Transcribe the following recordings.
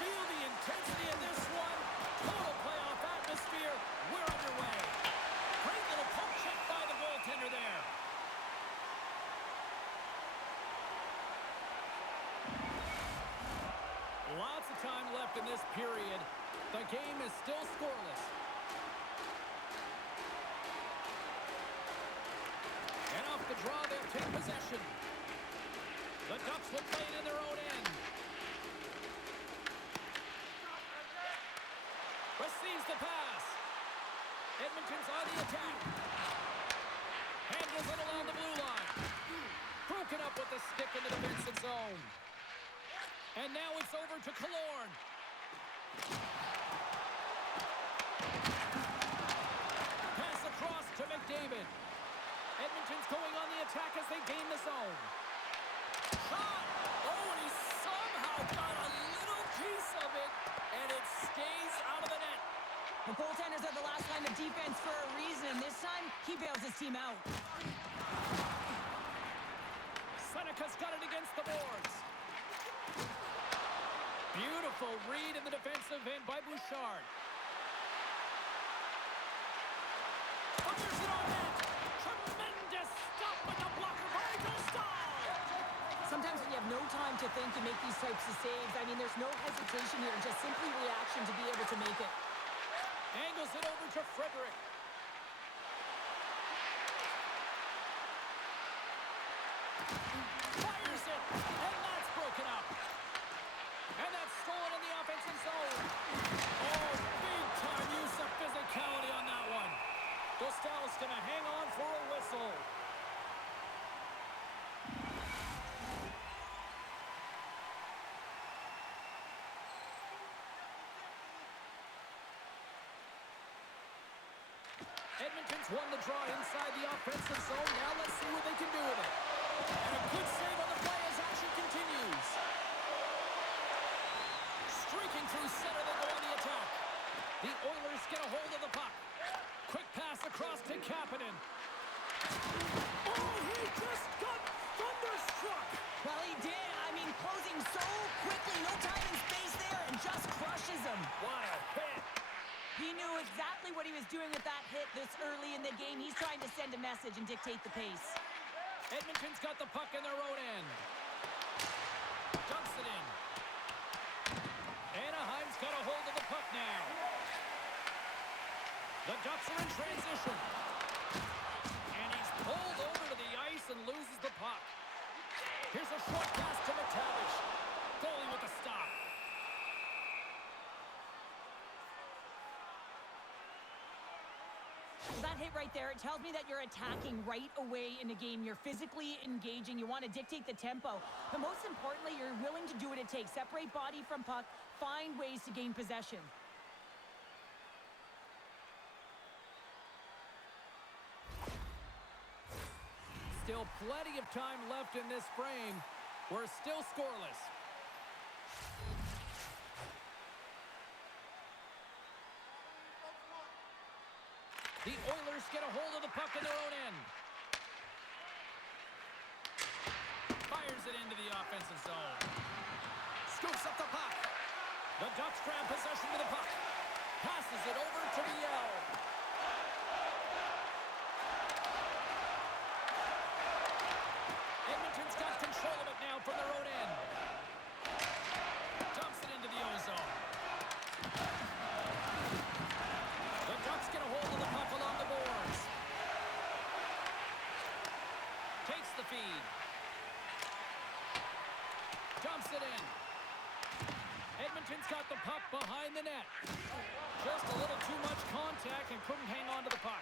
Feel the intensity in this one. Total playoff atmosphere. We're underway. Great little poke check by the goaltender there. Lots of time left in this period. The game is still scoreless. And off the draw, they'll take possession. The Ducks will play it in their own end. Receives the pass. Edmonton's on the attack. Handles it along the blue line. Broken up with the stick into the Vincent zone. And now it's over to Killorn. Pass across to McDavid. Edmonton's going on the attack as they gain the zone. Shot! Oh, and he somehow got a little piece of it, and it stays out of the net. The goaltender's at the last line of defense for a reason. This time, he bails his team out. Seneca's got it against the boards. Beautiful read in the defensive end by Bouchard. Fires it on net. Tremendous stop with the blocker by Dostal. Sometimes when you have no time to think, you make these types of saves. I mean, there's no hesitation here, just simply reaction to be able to make it. Angles it over to Frederick. Fires it, and that's broken up. And that's stolen in the offensive zone. Oh, big-time use of physicality on that one. Dostal's going to hang on for a whistle. Edmonton's won the draw inside the offensive zone. Now let's see what they can do with it. And a good save on the play as action continues. Streaking through center, they go on the attack. The Oilers get a hold of the puck. Quick pass across to Kapanen. Oh, he just got thunderstruck. Well, he did. I mean, closing so quickly. No time and space there, and just crushes him. What a hit. He knew exactly what he was doing with that hit this early in the game. He's trying to send a message and dictate the pace. Edmonton's got the puck in their own end. Dumps it in. Anaheim's got a hold of the puck now. The Ducks are in transition. And he's pulled over to the ice and loses the puck. Here's a short pass to McTavish. Goalie with a stop. That hit right there, it tells me that you're attacking right away in the game. You're physically engaging. You want to dictate the tempo. But most importantly, you're willing to do what it takes. Separate body from puck. Find ways to gain possession. Still plenty of time left in this frame. We're still scoreless. The Oilers get a hold of the puck in their own end. Fires it into the offensive zone. Scoops up the puck. The Ducks grab possession of the puck. Passes it over to Biel. Edmonton's got control of it now from their own end. Dumps it into the ozone. The Ducks get a hold of the puck along the boards. Takes the feed. Dumps it in. Edmonton's got the puck behind the net. Just a little too much contact and couldn't hang on to the puck.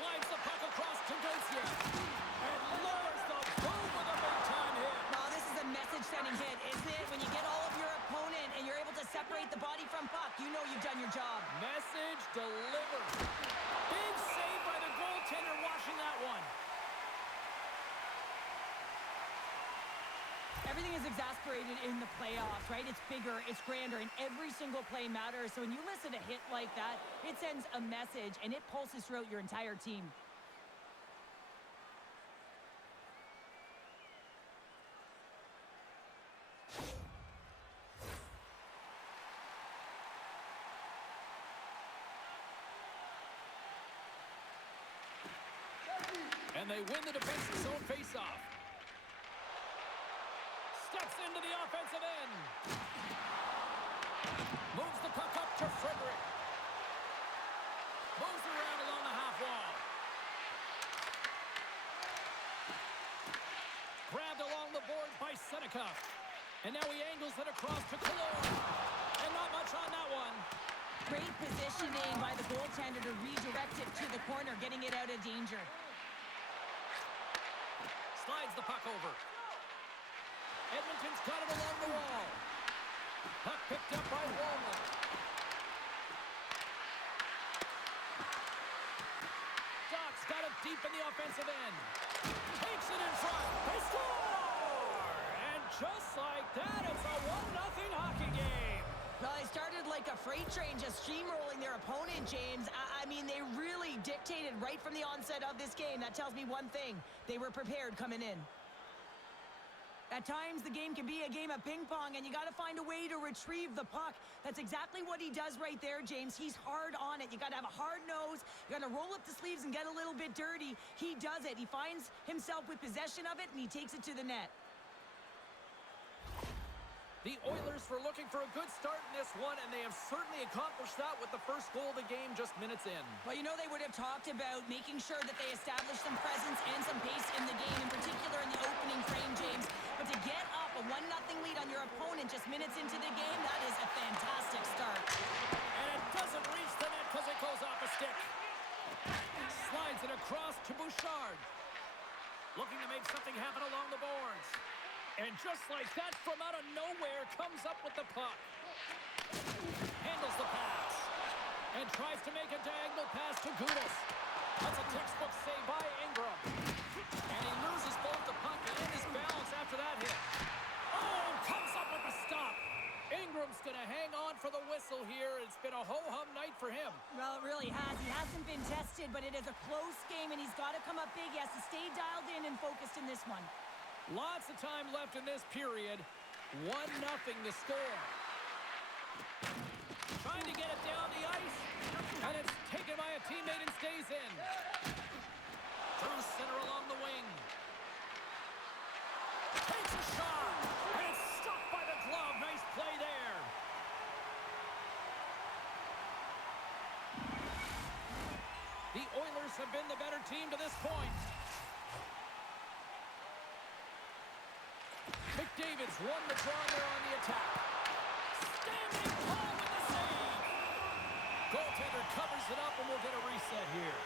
Slides the puck across to Garcia. And lowers the boom with a big-time hit. Well, this is a message-sending hit, isn't it? When you get all of your opponent and you're able to separate the body from puck, you know you've done your job. Message delivered. Big save by the goaltender watching that one. Everything is exasperated in the playoffs, right? It's bigger, it's grander, and every single play matters. So when you listen to a hit like that, it sends a message, and it pulses throughout your entire team. And they win the defensive zone faceoff. Steps into the offensive end. Moves the puck up to Frederick. Moves around along the half wall. Grabbed along the boards by Seneca. And now he angles it across to Cologne. And not much on that one. Great positioning by the goaltender to redirect it to the corner, getting it out of danger. Slides the puck over. Edmonton's got it along the wall. Puck picked up by Walman. Doc's got it deep in the offensive end. Takes it in front. They score! And just like that, it's a 1-0 hockey game. Well, they started like a freight train, just steamrolling their opponent, James. I mean, they really dictated right from the onset of this game. That tells me one thing. They were prepared coming in. At times, the game can be a game of ping pong, and you got to find a way to retrieve the puck. That's exactly what he does right there, James. He's hard on it. You got to have a hard nose. You got to roll up the sleeves and get a little bit dirty. He does it. He finds himself with possession of it, and he takes it to the net. The Oilers were looking for a good start in this one, and they have certainly accomplished that with the first goal of the game just minutes in. Well, you know, they would have talked about making sure that they established some presence and some pace in the game, in particular in the opening frame, James. But to get up a 1-0 lead on your opponent just minutes into the game, that is a fantastic start. And it doesn't reach the net because it goes off a stick. Slides it across to Bouchard. Looking to make something happen along the boards. And just like that, from out of nowhere, comes up with the puck. Handles the pass. And tries to make a diagonal pass to Gudas. That's a textbook save by Ingram. And he loses both the puck and his balance after that hit. Oh, comes up with the stop. Ingram's going to hang on for the whistle here. It's been a ho-hum night for him. Well, it really has. He hasn't been tested, but it is a close game, and he's got to come up big. He has to stay dialed in and focused in this one. Lots of time left in this period. 1-0 to score. Trying to get it down the ice. And it's taken by a teammate and stays in. Through center along the wing. Takes a shot. And it's stopped by the glove. Nice play there. The Oilers have been the better team to this point. McDavid's won the draw there on the attack. Standing tall with the save. Goaltender covers it up, and we'll get a reset here.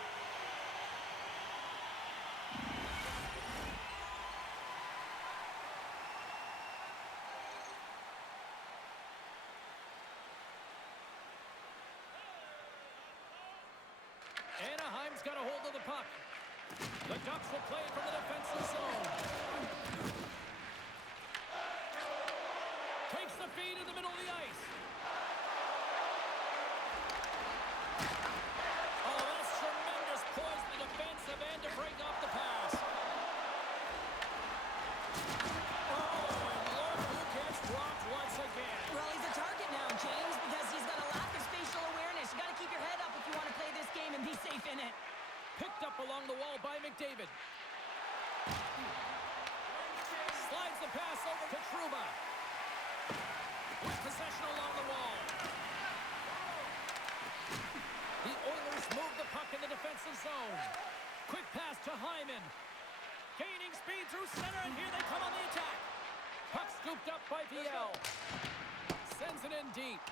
Anaheim's got a hold of the puck. The Ducks will play from the defensive zone. Takes the feed in the middle of the ice. Oh, that's tremendous poise in the defensive end to break off the pass. Oh, and look who gets dropped once again. Well, he's a target now, James, because he's got a lack of spatial awareness. You got to keep your head up if you want to play this game and be safe in it. Picked up along the wall by McDavid. Slides the pass over to Trouba. With possession along the wall. The Oilers move the puck in the defensive zone. Quick pass to Hyman. Gaining speed through center, and here they come on the attack. Puck scooped up by VL. Sends it in deep.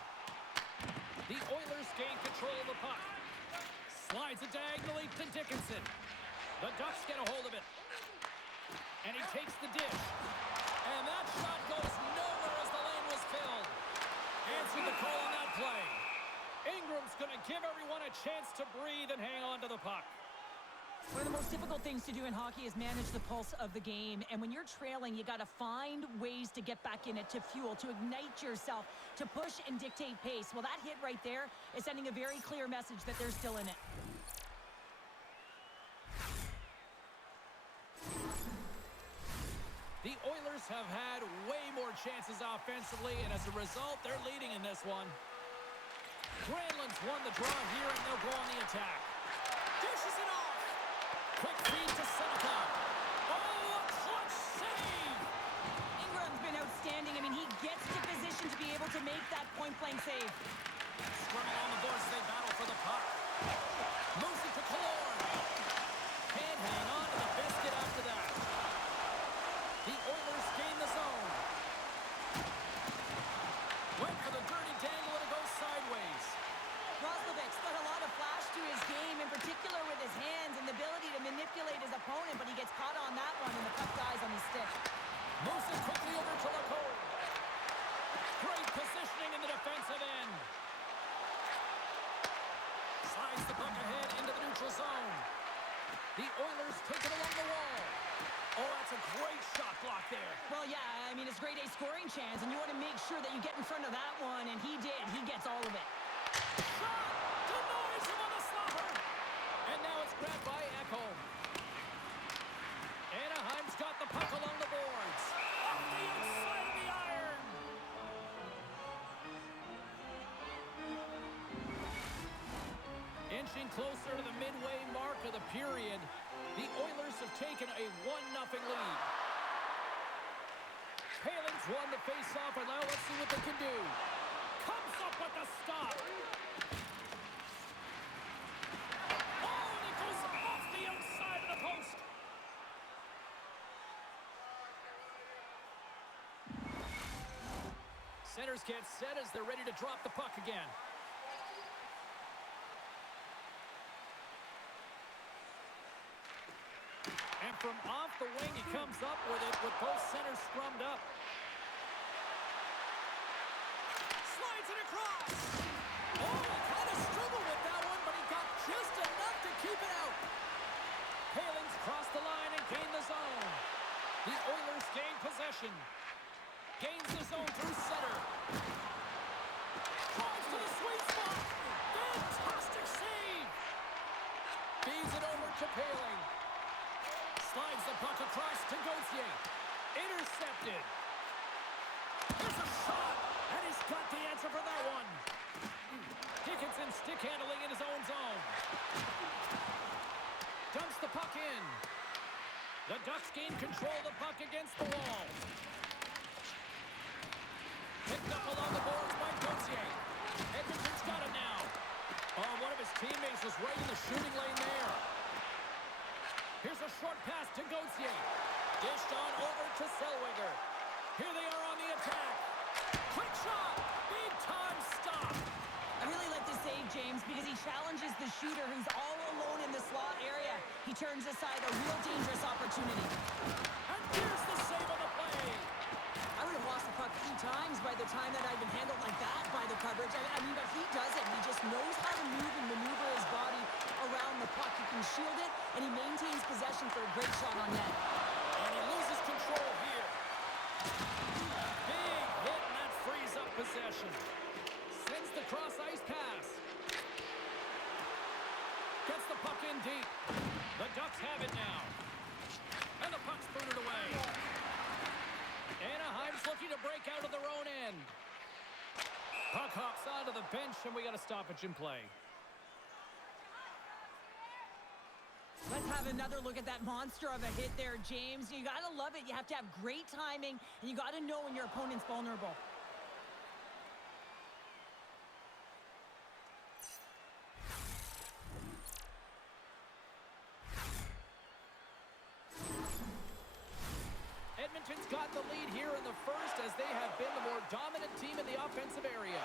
The Oilers gain control of the puck. Slides it diagonally to Dickinson. The Ducks get a hold of it. And he takes the dish. And that shot goes nowhere as the lane was filled. Answered the call on that play. Ingram's going to give everyone a chance to breathe and hang on to the puck. One of the most difficult things to do in hockey is manage the pulse of the game. And when you're trailing, you got to find ways to get back in it, to fuel, to ignite yourself, to push and dictate pace. Well, that hit right there is sending a very clear message that they're still in it. The Oilers have had way more chances offensively, and as a result, they're leading in this one. Granlund's won the draw here, and they'll go on the attack. Dishes it off. Quick feed to Seneca. Oh, a clutch save! Ingram's been outstanding. I mean, he gets to position to be able to make that point-blank save. Scrumming on the boards, they battle for the puck. Moves it to Killorn. Can't hang on to the biscuit after that. The Oilers gain the zone. Went for the dirty dangle and it goes sideways. Roslovic's got a lot of flash to his game, in particular with his hands and the ability to manipulate his opponent, but he gets caught on that one and the puck dies on his stick. Moves it quickly over to Lacole. Great positioning in the defensive end. Slides the puck ahead into the neutral zone. The Oilers take it along the wall. Oh, that's a great shot block there. Well, yeah, I mean, it's grade A scoring chance, and you want to make sure that you get in front of that one, and he did. He gets all of it. Shot! Denies him on the slapper! And now it's grabbed by Ekholm. Anaheim's got the puck along the boards. Off the outside of the iron! Inching closer to the midway mark of the period, the Oilers have taken a 1-0 lead. Paling's won the face-off, and now let's see what they can do. Comes up with the stop. Oh, and it goes off the outside of the post. Centers get set as they're ready to drop the puck again. And from off the wing, he comes up with it with both centers scrummed up. Slides it across. Oh, he kind of struggled with that one, but he got just enough to keep it out. Paling's crossed the line and gained the zone. The Oilers gain possession. Gains the zone through center. Drives to the sweet spot. Fantastic save. Feeds it over to Paling. Slides the puck across to Gauthier. Intercepted. Here's a shot, and he's got the answer for that one. Dickinson stick handling in his own zone. Dumps the puck in. The Ducks gain control of the puck against the wall. Picked up along the boards by Gauthier. Edmonton's got it now. Oh, one of his teammates was right in the shooting lane there. Here's a short pass to Gauthier. Dished on over to Zellweger. Here they are on the attack. Quick shot. Big time stop. I really like this save, James, because he challenges the shooter who's all alone in the slot area. He turns aside a real dangerous opportunity. And here's the save on the play. I would have lost the puck 3 times by the time that I'd been handled like that by the coverage. I mean, but he doesn't. He just knows how to move and maneuver his body around the puck. He can shield it, and he maintains possession for a great shot on net. And he loses control here. Big hit, and that frees up possession. Sends the cross-ice pass. Gets the puck in deep. The Ducks have it now. And the puck's booted away. Anaheim's looking to break out of their own end. Puck hops onto the bench, and we got a stoppage in play. Let's have another look at that monster of a hit there, James. You got to love it. You have to have great timing, and you got to know when your opponent's vulnerable. Edmonton's got the lead here in the first as they have been the more dominant team in the offensive area.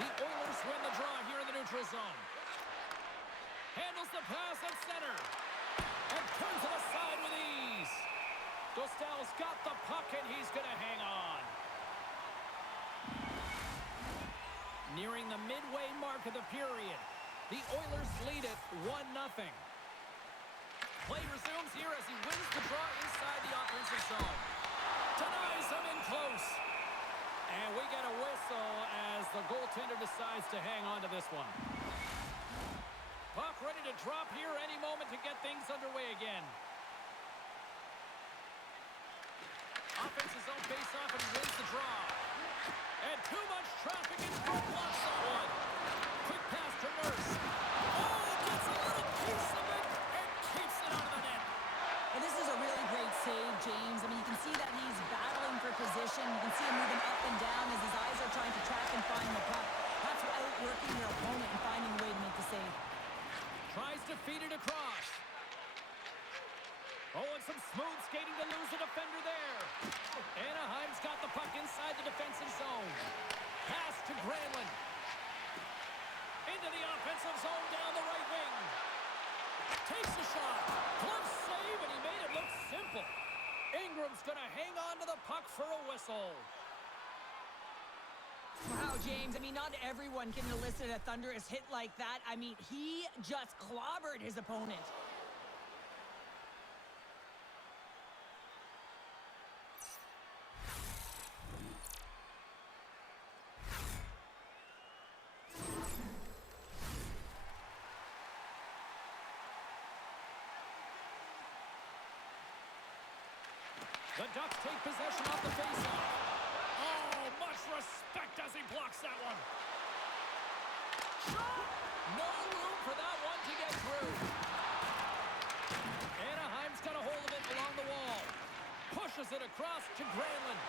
The Oilers win the draw here in the neutral zone. Handles the pass at center. And turns it aside with ease. Dostal's got the puck and he's going to hang on. Nearing the midway mark of the period, the Oilers lead it 1-0. Play resumes here as he wins the draw inside the offensive zone. Denies him in close. And we get a whistle as the goaltender decides to hang on to this one. Puck ready to drop here any moment to get things underway again. Offensive zone face-off and he wins the draw. And too much traffic in front blocks that one. Quick pass to Nurse. Oh, gets a little into the offensive zone down the right wing. Takes the shot. Glove save, and he made it look simple. Ingram's going to hang on to the puck for a whistle. Wow, James, I mean, not everyone can elicit a thunderous hit like that. I mean, he just clobbered his opponent. The Ducks take possession off the faceoff. Oh, much respect as he blocks that one. Shot! No room for that one to get through. Anaheim's got a hold of it along the wall. Pushes it across to Granlund.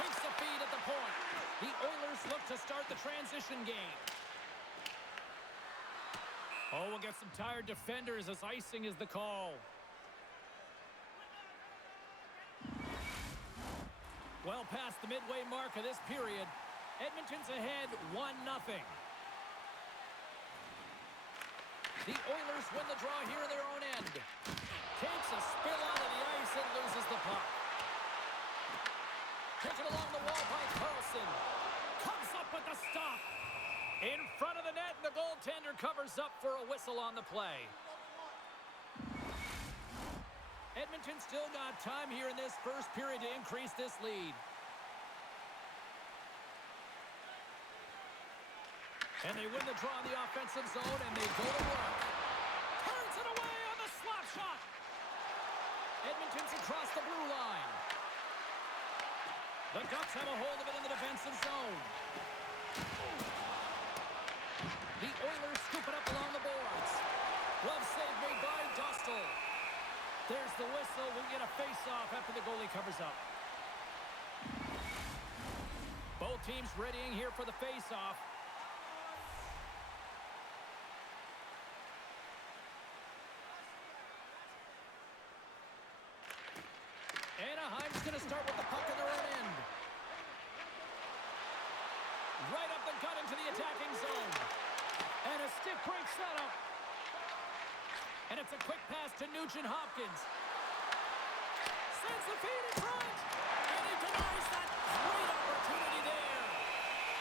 Takes the feed at the point. The Oilers look to start the transition game. Oh, we'll get some tired defenders as icing is the call. Well past the midway mark of this period, Edmonton's ahead 1-0. The Oilers win the draw here in their own end. Takes a spill out of the ice and loses the puck. Taken along the wall by Carlson. Comes up with the stop. In front of the net, and the goaltender covers up for a whistle on the play. Edmonton still got time here in this first period to increase this lead. And they win the draw in the offensive zone, and they go to work. Turns it away on the slap shot. Edmonton's across the blue line. The Ducks have a hold of it in the defensive zone. The Oilers scoop it up along the boards. Glove save made by Dostal. There's the whistle. We'll get a face-off after the goalie covers up. Both teams readying here for the face-off. Anaheim's going to start with the puck in their own end. Right up the gut into the attacking zone. And a stiff break setup. And it's a quick pass to Nugent-Hopkins. Sends the feed in front. And he denies that great opportunity there.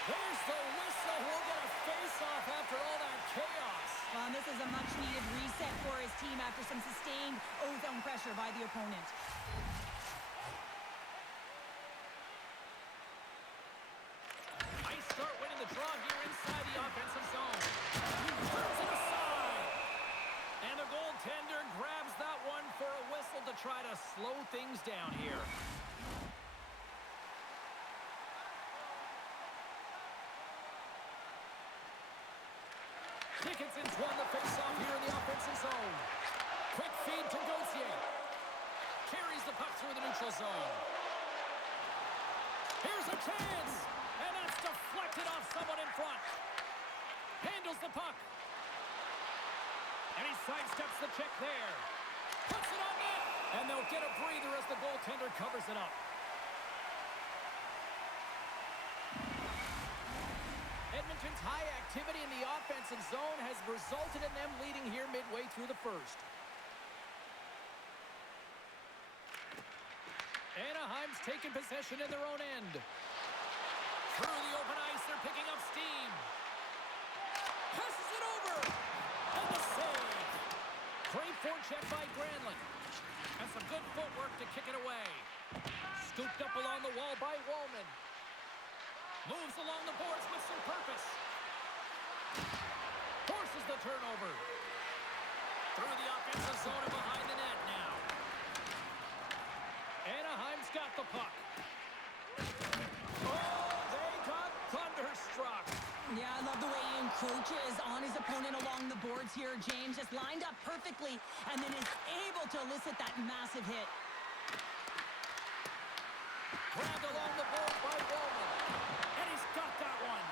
There's the whistle. We'll get a face-off after all that chaos. Well, this is a much-needed reset for his team after some sustained O-zone pressure by the opponent. Nice start winning the draw here inside the offensive zone. Turns it aside. And the goaltender grabs that one for a whistle to try to slow things down here. Dickinson's won the faceoff here in the offensive zone. Quick feed to Gauthier. Carries the puck through the neutral zone. Here's a chance. And that's deflected off someone in front. Handles the puck. And he sidesteps the check there. Puts it on net. And they'll get a breather as the goaltender covers it up. Edmonton's high activity in the offensive zone has resulted in them leading here midway through the first. Anaheim's taken possession in their own end. Through the open ice, they're picking up steam. Passes it over. And the save. Great forecheck by Granlund. And some good footwork to kick it away. Scooped up along the wall by Wallman. Moves along the boards with some purpose. Forces the turnover. Through the offensive zone and behind the net now. Anaheim's got the puck. Oh, they got thunderstruck. Yeah, I love the way he encroaches on his opponent along the boards here. James just lined up perfectly and then is able to elicit that massive hit. Grabbed along the board by Wallman. And he's got that one.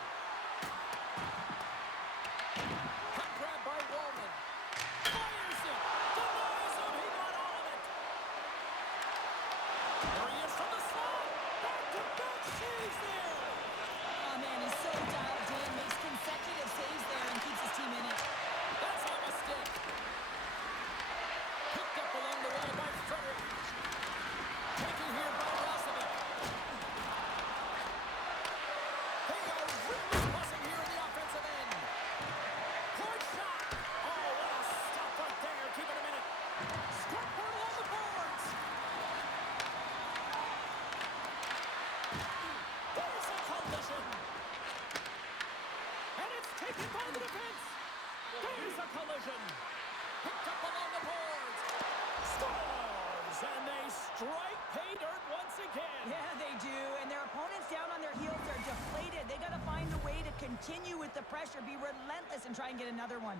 Puck grab by Wallman. Fires it. Denies him. He got all of it. There he is from the slot. Back-to-back saves there. Oh, man, he's so dialed in, makes consecutive saves there and keeps his team in it. That's on a stick. Picked up along the wall by Frederick. Taken here by Rossovich. They are really buzzing here in the offensive end. Point shot. Oh, what a stop right there. Keep it a minute. Scoreboard along the boards. There's a collision. And it's taken by the defense. There's a collision. Picked up along the boards. Scores! And they strike pay dirt once again. Yeah, they do. And their opponents down on their heels are deflated. They got to find a way to continue with the pressure, be relentless, and try and get another one.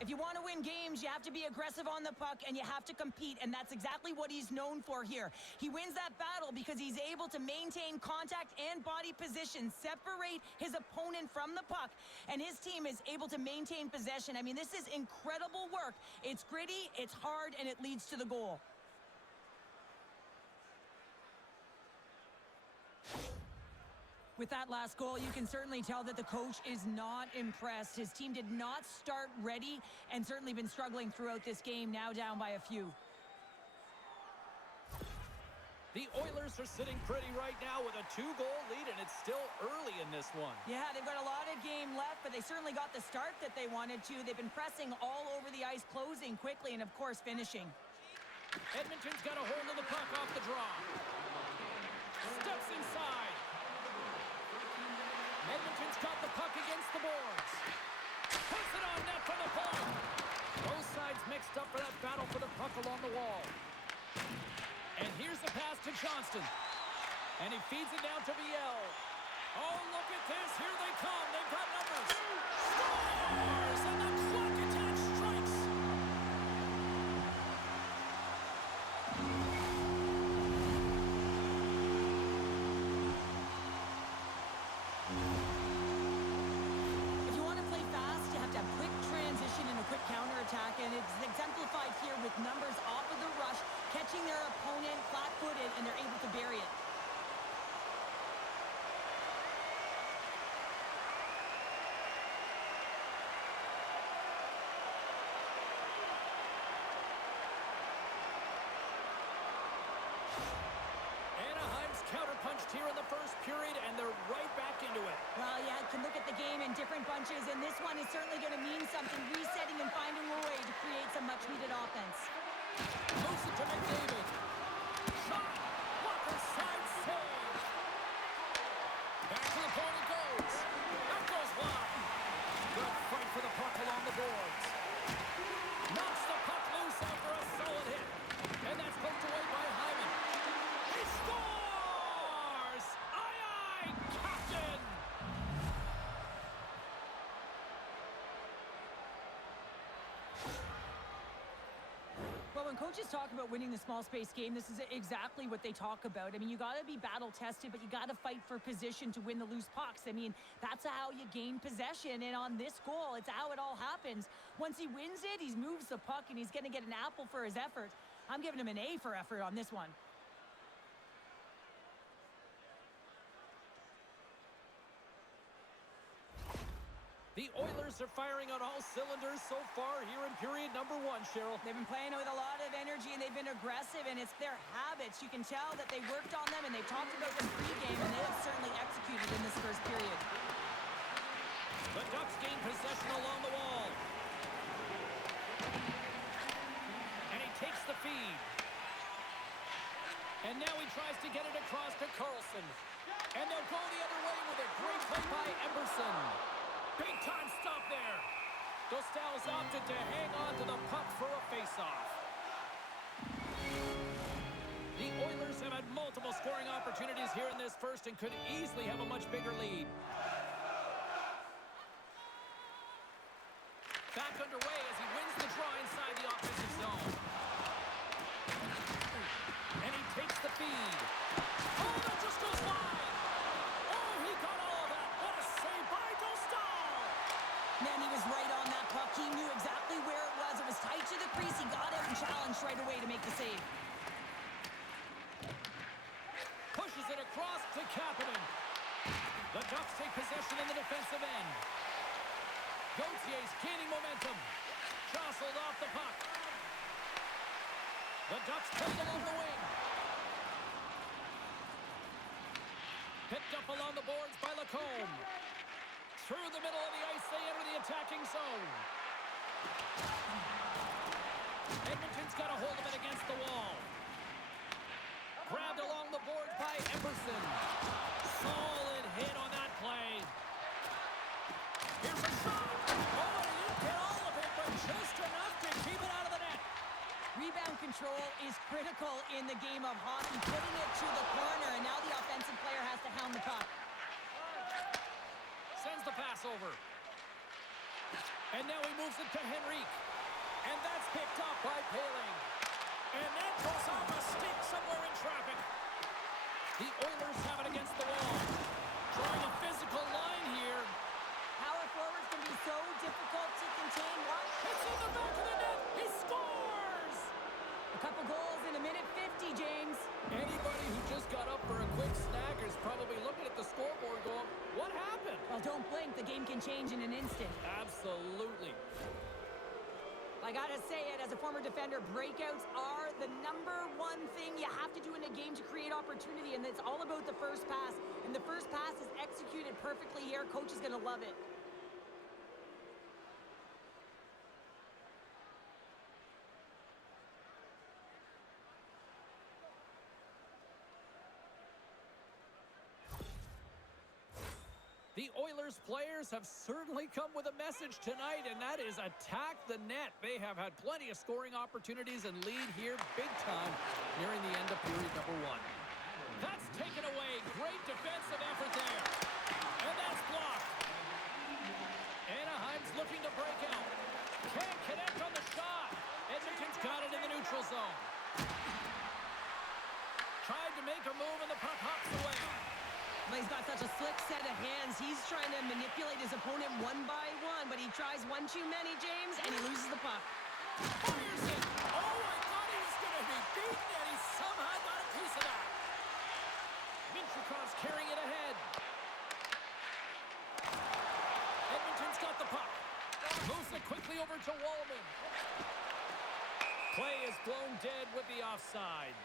If you want to win games, you have to be aggressive on the puck, and you have to compete, and that's exactly what he's known for here. He wins that battle because he's able to maintain contact and body position, separate his opponent from the puck, and his team is able to maintain possession. I mean, this is incredible work. It's gritty, it's hard, and it leads to the goal. With that last goal, you can certainly tell that the coach is not impressed. His team did not start ready and certainly been struggling throughout this game, now down by a few. The Oilers are sitting pretty right now with a 2-goal lead, and it's still early in this one. Yeah, they've got a lot of game left, but they certainly got the start that they wanted to. They've been pressing all over the ice, closing quickly, and of course finishing. Edmonton's got a hold of the puck off the draw. Steps inside. Edmonton's got the puck against the boards. Puts it on net for the point. Both sides mixed up for that battle for the puck along the wall. And here's the pass to Johnston. And he feeds it down to Viel. Oh, look at this. Here they come. They've got numbers. Scores! And the clock attack strikes. If you want to play fast, you have to have quick transition and a quick counterattack, and it's exemplified here with numbers off of the rush, catching their opponent flat-footed, and they're able to bury it. Anaheim's counterpunched here in the first period, and they're right back into it. Well, yeah, you can look at the game in different bunches, and this one is certainly going to mean something, resetting and finding a way to create some much-needed offense. Moves it to McDavid. Shot. Walker side save. Back to the point it goes. That goes wide. Good fight for the puck along the boards. Knocks the puck loose after a solid hit. And that's poked away by Hyman. He scores! Aye, aye, Captain! Well, when coaches talk about winning the small space game, this is exactly what they talk about. I mean, you got to be battle tested, but you got to fight for position to win the loose pucks. I mean, that's how you gain possession. And on this goal, it's how it all happens. Once he wins it, he moves the puck, and he's going to get an apple for his effort. I'm giving him an A for effort on this one. The Oilers are firing on all cylinders so far here in period number 1, Cheryl. They've been playing with a lot of energy, and they've been aggressive, and it's their habits. You can tell that they worked on them, and they've talked about them pre-game, and they have certainly executed in this first period. The Ducks gain possession along the wall. And he takes the feed. And now he tries to get it across to Carlson. And they'll go the other way with a great play by Emerson. Big time stop there. Dostal's opted to hang on to the puck for a face-off. The Oilers have had multiple scoring opportunities here in this first and could easily have a much bigger lead. Back underway as he wins the draw inside the offensive zone. And he takes the feed. Oh, that just goes wide. Oh, he got all of that. What a save by Dostal. Man, he was right on that puck. He knew exactly where it was. It was tight to the crease. He got out and challenged right away to make the save. Pushes it across to Kapanen. The Ducks take possession in the defensive end. Gautier's gaining momentum. Jostled off the puck. The Ducks played along the wing. Picked up along the boards by Lacombe. Through the middle of the ice, they enter the attacking zone. Edmonton's got a hold of it against the wall. Grabbed along the boards by Emerson. Solid hit on that play. Here's a shot. Oh, and he didn't get all of it, but just enough to keep it out of the net. Rebound control is critical in the game of hockey. Putting it to the corner, and now the offensive player has to hound the puck. Sends the pass over. And now he moves it to Henrique. And that's picked up by Poehling. And that goes off a stick somewhere in traffic. The Oilers have it against the wall. Drawing a physical line here. Power forwards can be so difficult to contain. Watch. It's in the back of the net. He scores! A couple goals in a minute 50, James. Anybody who just got up for a quick snack is probably looking at the scoreboard going, what happened? Well, don't blink. The game can change in an instant. Absolutely. I gotta say it, as a former defender, breakouts are the #1 thing you have to do in a game to create opportunity, and it's all about the first pass. And the first pass is executed perfectly here. Coach is gonna love it. The Oilers players have certainly come with a message tonight, and that is attack the net. They have had plenty of scoring opportunities and lead here big time nearing the end of period #1. That's taken away. Great defensive effort there. And that's blocked. Anaheim's looking to break out. Can't connect on the shot. Edmonton's got it in the neutral zone. Tried to make a move, and the puck hops away. Well, he's got such a slick set of hands. He's trying to manipulate his opponent one by one, but he tries one too many, James, and he loses the puck. Fires it. Oh, I thought he was going to be beaten, and he somehow got a piece of that. Minchikoff's carrying it ahead. Edmonton's got the puck. Moves it quickly over to Wallman. Play is blown dead with the offside.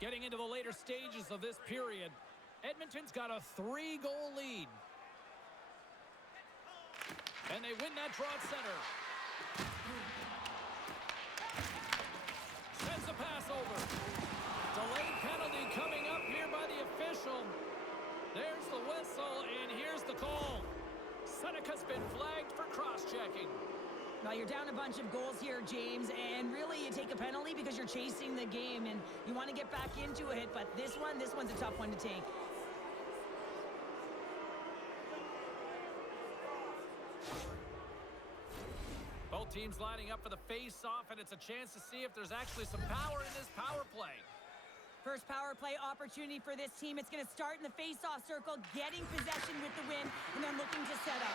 Getting into the later stages of this period, Edmonton's got a 3-goal lead. And they win that draw at center. Sends a pass over. Delayed penalty coming up here by the official. There's the whistle, and here's the call. Seneca's been flagged for cross-checking. Well, you're down a bunch of goals here, James, and really you take a penalty because you're chasing the game and you want to get back into it, but this one's a tough one to take. Both teams lining up for the face-off, and it's a chance to see if there's actually some power in this power play. First power play opportunity for this team. It's going to start in the face-off circle, getting possession with the win, and then looking to set up.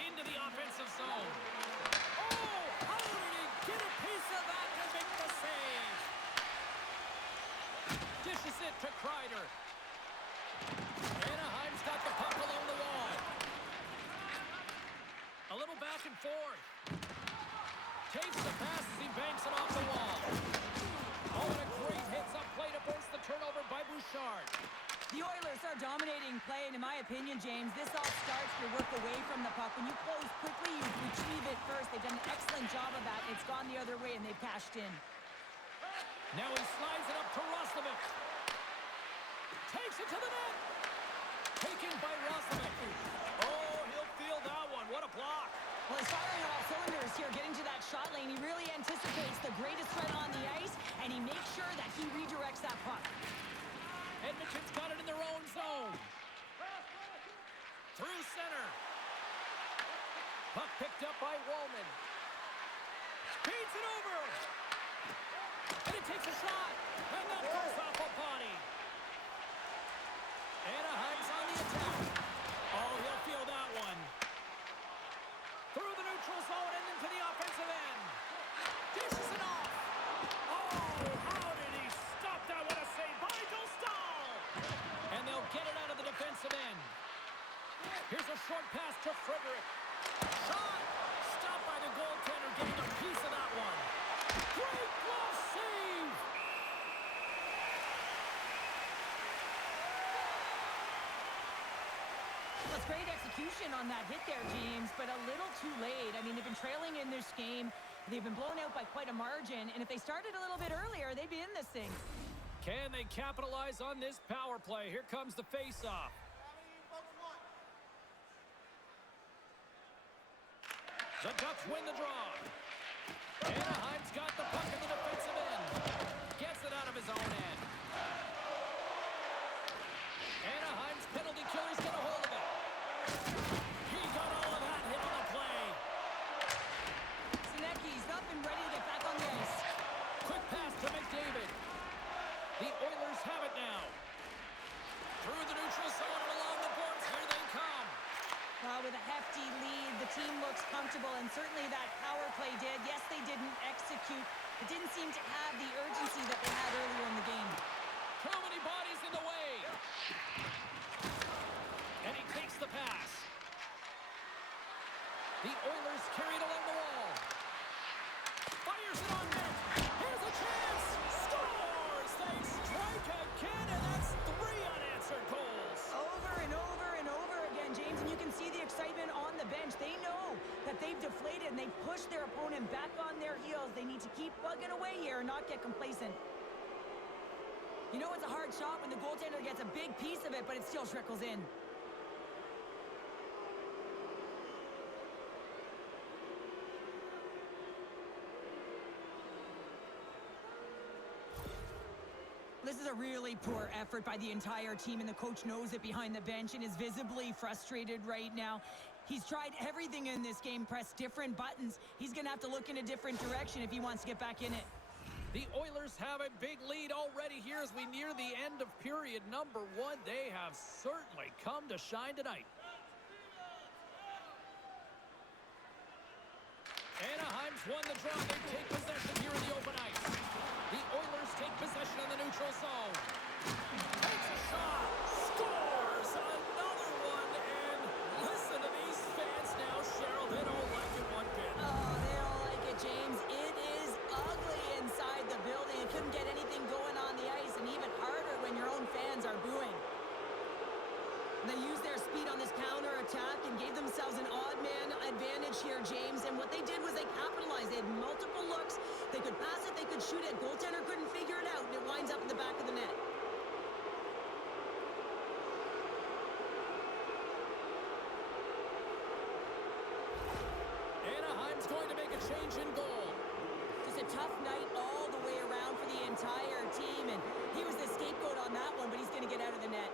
Into the offensive zone. Oh, how did he get a piece of that to make the save? Dishes it to Kreider. Anaheim's got the puck along the wall. A little back and forth. Takes the pass as he banks it off the wall. Oh, and a great hits up play to force the turnover by Bouchard. The Oilers are dominating play, and in my opinion, James, this all starts your work away from the puck. When you close quickly, you retrieve it first. They've done an excellent job of that. It's gone the other way, and they've cashed in. Now he slides it up to Roslovic. Takes it to the net. Taken by Roslovic. Oh, he'll feel that one. What a block. Well, he's firing all cylinders here, getting to that shot lane. He really anticipates the greatest threat on the ice, and he makes sure that he redirects that puck. Edmonton's got it in their own zone. Through center. Puck picked up by Wallman. Feeds it over. And he takes a shot. And that goes off a body. Anaheim's on the attack. Oh, he'll feel that one. Through the neutral zone and into the offensive end. Dishes pass to Frederick. Shot! Stopped by the goaltender, getting a piece of that one. Great glove save! That's great execution on that hit there, James, but a little too late. I mean, they've been trailing in this game. They've been blown out by quite a margin, and if they started a little bit earlier, they'd be in this thing. Can they capitalize on this power play? Here comes the face-off. The Ducks win the draw. Anaheim's got the puck in the defensive end. Gets it out of his own end. Anaheim's penalty killer's got a hold of it. He got all of that hit on the play. Sinecki's up and ready to get back on the ice. Quick pass to McDavid. The Oilers have it now. Through the neutral zone and along the boards. Here they come. With a hefty lead, the team looks comfortable, and certainly that power play did. Yes, they didn't execute. It didn't seem to have the urgency that they had earlier in the game. Too many bodies in the way. And he takes the pass. The Oilers carry it along the wall. Fires it on net. Here's a chance. Scores! They strike again, and that's 3 unanswered goals. Over and over and over again, James, and you can see the excitement on the bench. They know that they've deflated, and they've pushed their opponent back on their heels. They need to keep plugging away here and not get complacent. You know it's a hard shot when the goaltender gets a big piece of it, but it still trickles in. This is a really poor effort by the entire team, and the coach knows it behind the bench and is visibly frustrated right now. He's tried everything in this game, pressed different buttons. He's going to have to look in a different direction if he wants to get back in it. The Oilers have a big lead already here as we near the end of period number 1. They have certainly come to shine tonight. Anaheim's won the draw. They take possession here in the open ice. The Oilers take possession in the neutral zone. Takes a shot. Scores another one. And listen to these fans now, Cheryl. They don't like it one bit. Oh, they don't like it, James. It is ugly inside the building. It couldn't get anything going on the ice, and even harder when your own fans are booing. They used their speed on this counter-attack and gave themselves an odd-man advantage here, James. And what they did was they capitalized. They had multiple looks. They could pass it. They could shoot it. Goaltender couldn't figure it out, and it winds up at the back of the net. Anaheim's going to make a change in goal. Just a tough night all the way around for the entire team. And he was the scapegoat on that one, but he's going to get out of the net.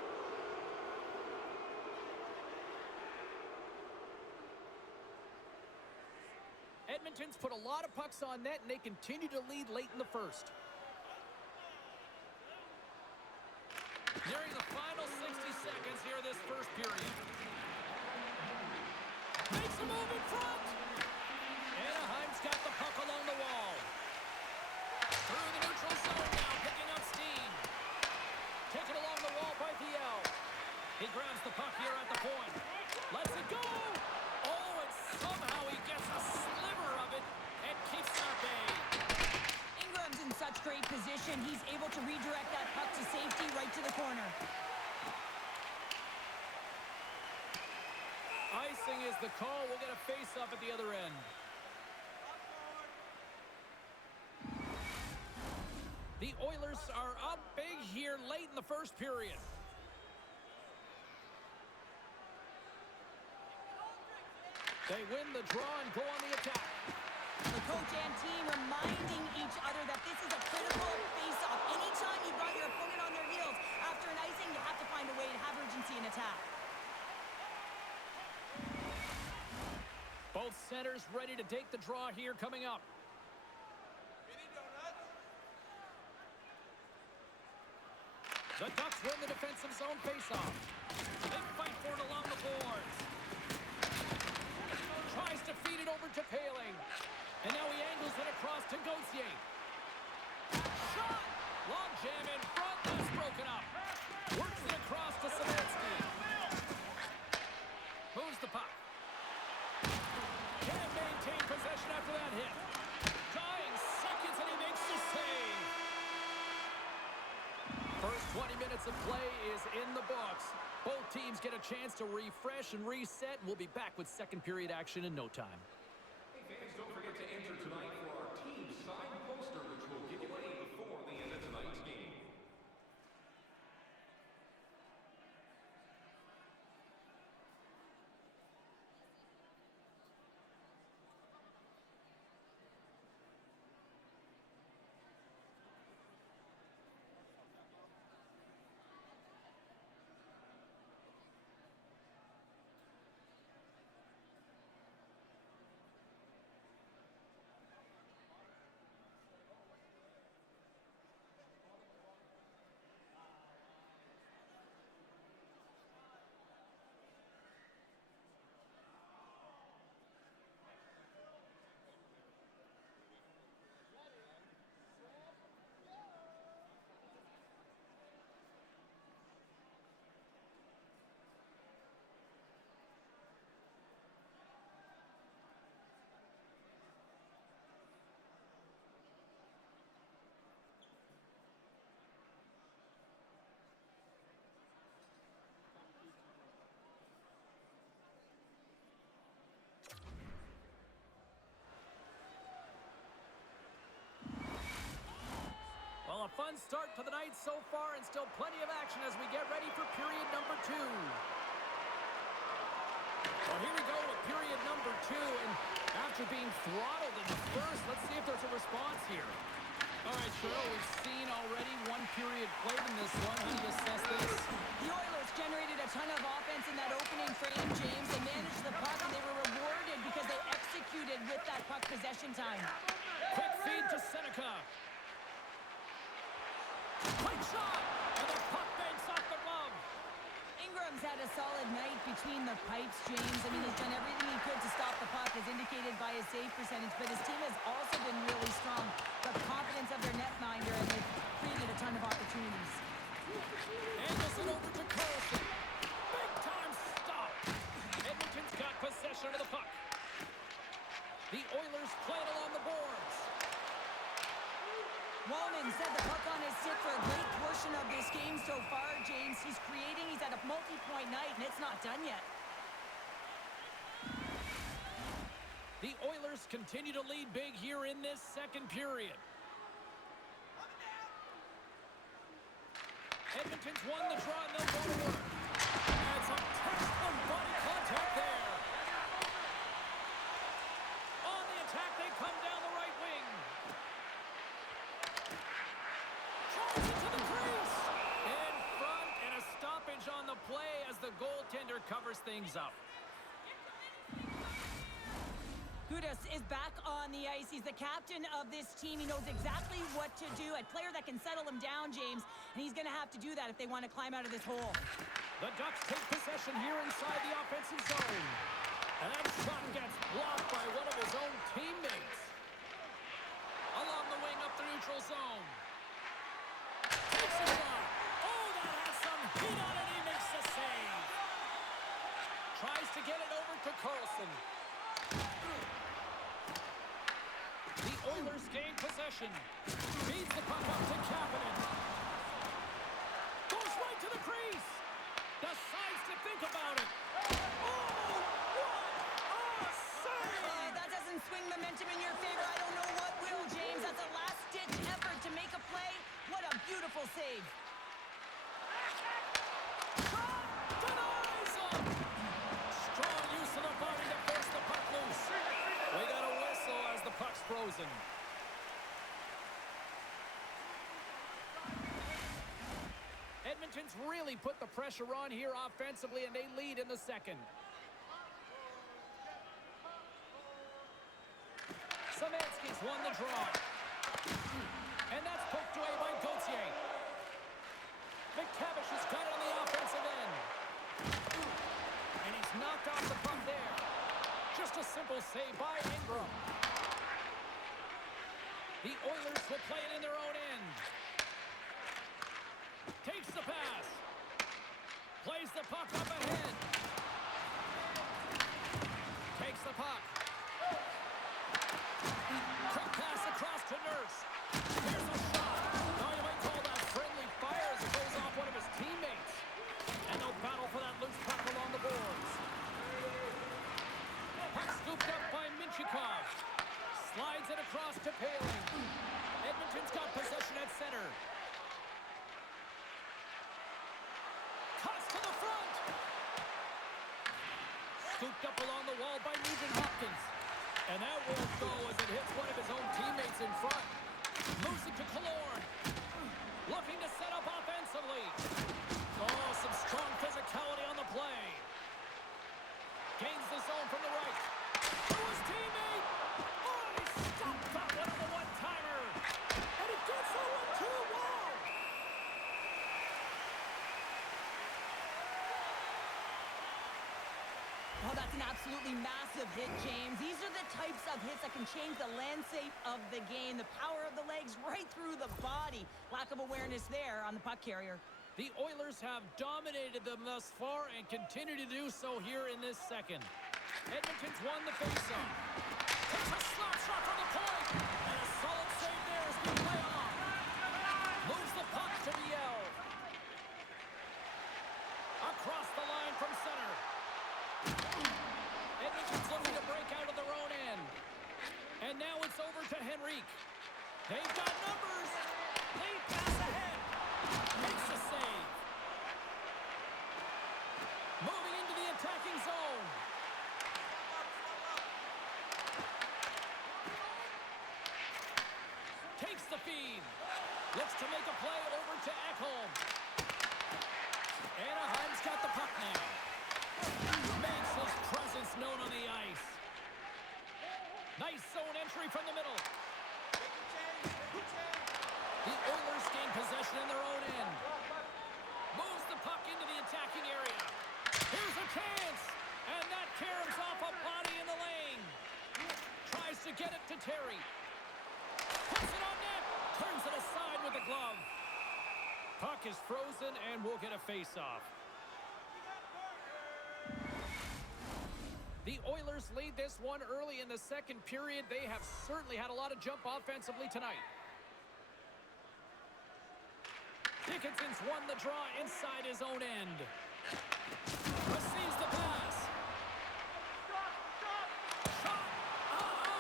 Edmonton's put a lot of pucks on net, and they continue to lead late in the first. Nearing the final 60 seconds here this first period. Makes a move in front. Anaheim's got the puck along the wall. Through the neutral zone now, picking up steam. Taken along the wall by Viel. He grabs the puck here at the point. Lets it go. Oh, and somehow he gets a sliver of it and keeps it at bay. Ingram's in such great position. He's able to redirect that puck to safety right to the corner. Icing is the call. We'll get a face-up at the other end. The Oilers are up big here late in the first period. They win the draw and go on the attack. The coach and team reminding each other that this is a critical face-off. Anytime you've got your opponent on their heels after an icing, you have to find a way to have urgency in attack. Both centers ready to take the draw here coming up. The Ducks win the defensive zone face-off. They fight for it along the boards. Tries to feed it over to Paling. And now he angles it across to Gauthier. Shot! Long jam in front. That's broken up. Works it across to Savansky. Moves the puck. hit. Dying seconds, and he makes the save. First 20 minutes of play is in the books. Both teams get a chance to refresh and reset. We'll be back with second period action in no time. Hey fans, don't forget to enter tonight for our team signed poster, which we'll give away before the end of tonight's game. Well, a fun start to the night so far, and still plenty of action as we get ready for period number 2. Well, here we go with period number 2, and after being throttled in the first, let's see if there's a response here. All right, Cheryl, we've seen already one period played in this one. How do you assess this? The Oilers generated a ton of offense in that opening frame, James. They managed the puck, and they were rewarded because they executed with that puck possession time. Quick feed to Seneca. Quick shot! And the puck banks off the glove. Ingram's had a solid night between the pipes, James. I mean, he's done everything he could to stop the puck, as indicated by his save percentage, but his team has also been really strong. The confidence of their netminder, and they've created a ton of opportunities. Anderson over to Carlson. Big time stop. Edmonton's got possession of the puck. The Oilers play it along the boards. Wallman said the puck on his stick for a great portion of this game so far, James. He's creating, he's at a multi-point night, and it's not done yet. The Oilers continue to lead big here in this second period. Edmonton's won the draw, and they'll go to work. And some textbook body contact there. On the attack, they come down the right wing. Charge it to the crease. In front, and a stoppage on the play as the goaltender covers things up. Gudas is back on the ice. He's the captain of this team. He knows exactly what to do. A player that can settle him down, James, and he's going to have to do that if they want to climb out of this hole. The Ducks take possession here inside the offensive zone. And that shot gets blocked by one of his own teammates. Along the wing up the neutral zone. Takes a shot. Oh, that has some heat on it. He makes the save. Tries to get it over to Carlson. The Oilers gain possession. Feeds the puck up to Kapanen. Goes right to the crease. Decides to think about it. Oh, what a save! That doesn't swing momentum in your favor. I don't know what will, James. That's a last-ditch effort to make a play. What a beautiful save. Shot! Denies him! Strong use of the body to force the puck loose. We got a whistle as the puck's frozen. Edmonton's really put the pressure on here offensively, and they lead in the second. Samansky's won the draw. And that's poked away by Gauthier. McTavish has got it on the offensive end. And he's knocked off the puck there. Just a simple save by Ingram. The Oilers will play it in their own end. Takes the pass. Plays the puck up ahead. Takes the puck. Kulikov slides it across to Paling. Edmonton's got possession at center. Cuts to the front. Scooped up along the wall by Nugent Hopkins. And that won't go as it hits one of his own teammates in front. Moves it to Killorn. Looking to set up offensively. Oh, some strong physicality on the play. Gains the zone from the right. To his teammate. Oh, he stopped that one on the one-timer. And he gets the 1-2 wall. Oh, that's an absolutely massive hit, James. These are the types of hits that can change the landscape of the game. The power of the legs right through the body. Lack of awareness there on the puck carrier. The Oilers have dominated them thus far and continue to do so here in this second. Edmonton's won the faceoff. Takes a slap shot from the point. And a solid save there as we play off. Moves the puck to Biel. Across the line from center. Edmonton's looking to break out of their own end. And now it's over to Henrique. They've got numbers. They pass ahead. Makes the save. Moving into the attacking zone. Takes the feed. Looks to make a play over to Ekholm. Anaheim's got the puck now. Makes his presence known on the ice. Nice zone entry from the middle. The Oilers gain possession in their own end. Moves the puck into the attacking area. Here's a chance. And that caroms off a body in the lane. Tries to get it to Terry. Puts it on net. Turns it aside with the glove. Puck is frozen and we'll get a face-off. The Oilers lead this one early in the second period. They have certainly had a lot of jump offensively tonight. Dickinson's won the draw inside his own end. Receives the pass. Shot!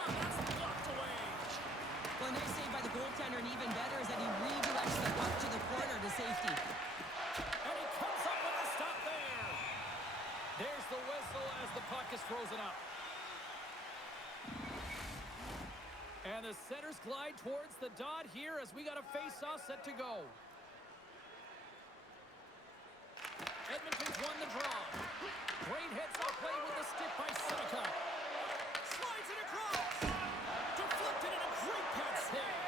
That's blocked away. Well, nice save by the goaltender, and even better is that he redirects the puck to the corner to safety. And he comes up with a stop there. There's the whistle as the puck is frozen up. And the centers glide towards the dot here as we got a face-off set to go. Edmonton's won the draw. Great heads-up play with the stick by Seneca. Slides it across. Deflected in a great pass save.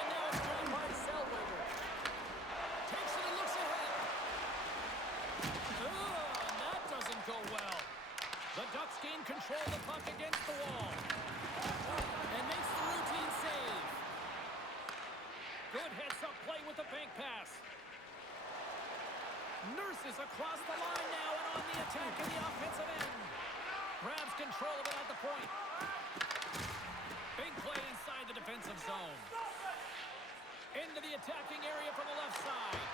And now it's drawn by Zellweger. Takes it and looks ahead. And that doesn't go well. The Ducks gain control of the puck against the wall. And makes the routine save. Good heads-up play with the bank pass. Nurses across the line now and on the attack in the offensive end. Grabs control of it at the point. Big play inside the defensive zone. Into the attacking area from the left side.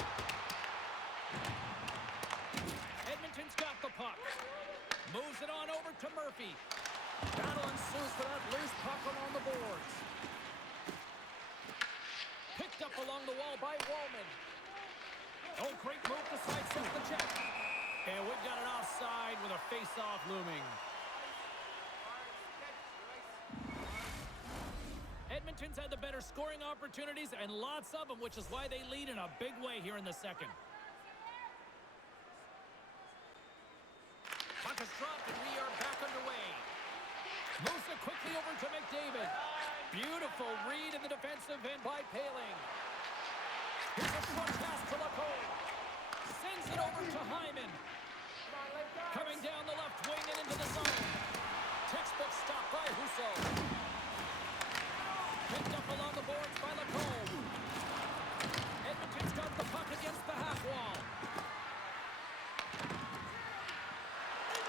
Edmonton's got the puck. Moves it on over to Murphy. Battle ensues for that loose puck along the boards. Picked up along the wall by Wallman. Oh, great move to sidestep the check. And we've got an offside with a face-off looming. Edmonton's had the better scoring opportunities and lots of them, which is why they lead in a big way here in the second. Puck is dropped and we are back underway. Moves it quickly over to McDavid. Beautiful read in the defensive end by Paling. Here's a short pass to Lacombe. Sends it over to Hyman. Coming down the left wing and into the zone. Textbook stop by Husso. Picked up along the boards by Lacombe. Edmonton's got the puck against the half wall.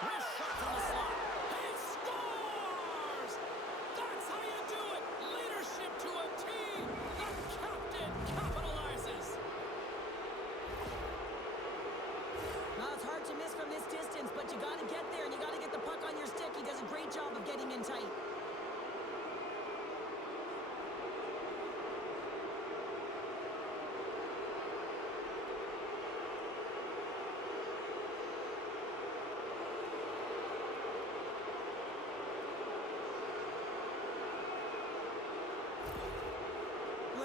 Wrist shot from the slot. He scores! That's how you do it! Leadership to a team! The captain capitalizes! Well, it's hard to miss from this distance, but you got to get there and you got to get the puck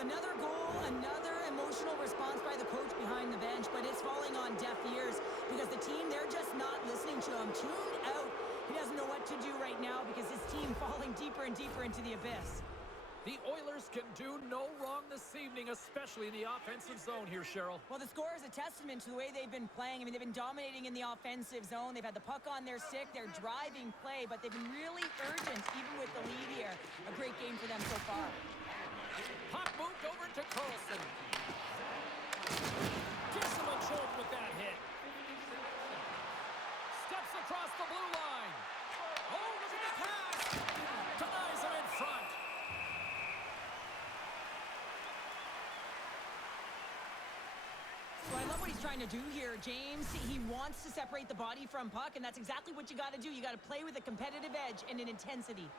Another goal, another emotional response by the coach behind the bench, but it's falling on deaf ears because the team, they're just not listening to him. Tuned out. He doesn't know what to do right now because his team falling deeper and deeper into the abyss. The Oilers can do no wrong this evening, especially in the offensive zone here, Cheryl. Well, the score is a testament to the way they've been playing. I mean, they've been dominating in the offensive zone. They've had the puck on their stick. They're driving play, but they've been really urgent, even with the lead here. A great game for them so far. Puck moved over to Carlson. Gives him a jolt with that hit. Steps across the blue line. Oh, look at the pass. Denies him in front. So I love what he's trying to do here, James. He wants to separate the body from puck, and that's exactly what you got to do. You got to play with a competitive edge and an intensity.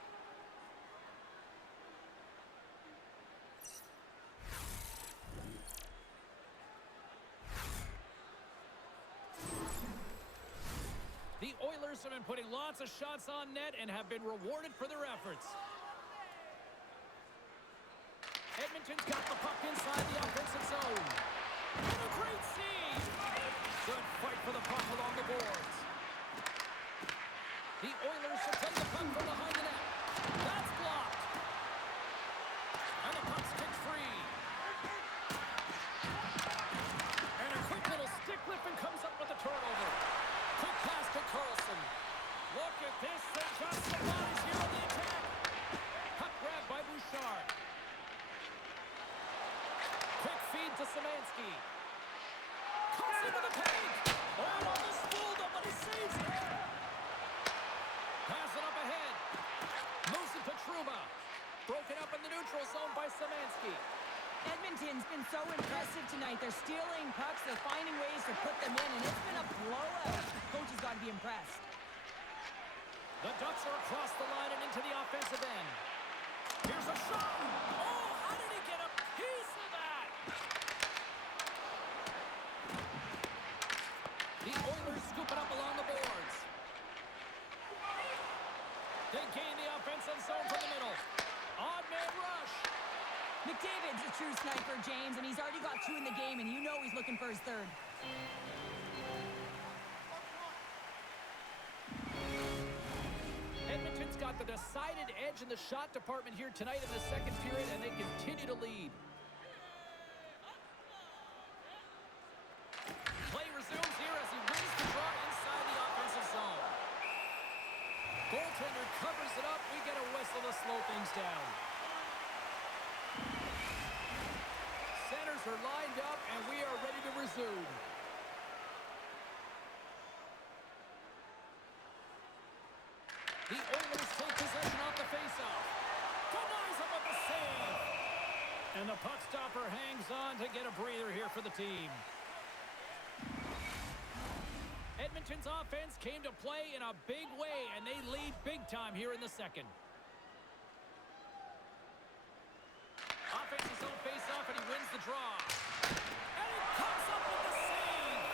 The Oilers have been putting lots of shots on net and have been rewarded for their efforts. Edmonton's got the puck inside the offensive zone. And a great save! Good fight for the puck along the boards. The Oilers have taken the puck from behind the net. That's blocked. And the puck's kicked free. And a quick little stick lift and comes up with a turnover. Quick pass to Carlson. Look at this. They got some bodies here on the attack. Puck grab by Bouchard. Quick feed to Szymanski. Cuts into the paint. Oh, almost fooled him, but he saves it. Pass it up ahead. Moves it to Trouba. Broken up in the neutral zone by Szymanski. Edmonton's been so impressive tonight. They're stealing pucks. They're finding ways to put them in, and it's been a blowout. Coach has got to be impressed. The Ducks are across the line and into the offensive end. Here's a shot. Oh, how did he get a piece of that? The Oilers scoop it up along the boards. They gain the offensive zone from the middle. Odd man rush. McDavid's a true sniper, James, and he's already got 2 in the game, and you know he's looking for his third. Edmonton's got the decided edge in the shot department here tonight in the second period, and they continue to lead. Play resumes here as he wins the draw inside the offensive zone. Goaltender covers it up. We get a whistle to slow things down. Centers are lined up, and we are ready to resume. The Oilers take possession off the faceoff. Denies him with the save. And the puck stopper hangs on to get a breather here for the team. Edmonton's offense came to play in a big way, and they lead big time here in the second. Offensive zone face-off, and he wins the draw. And he comes up with the save.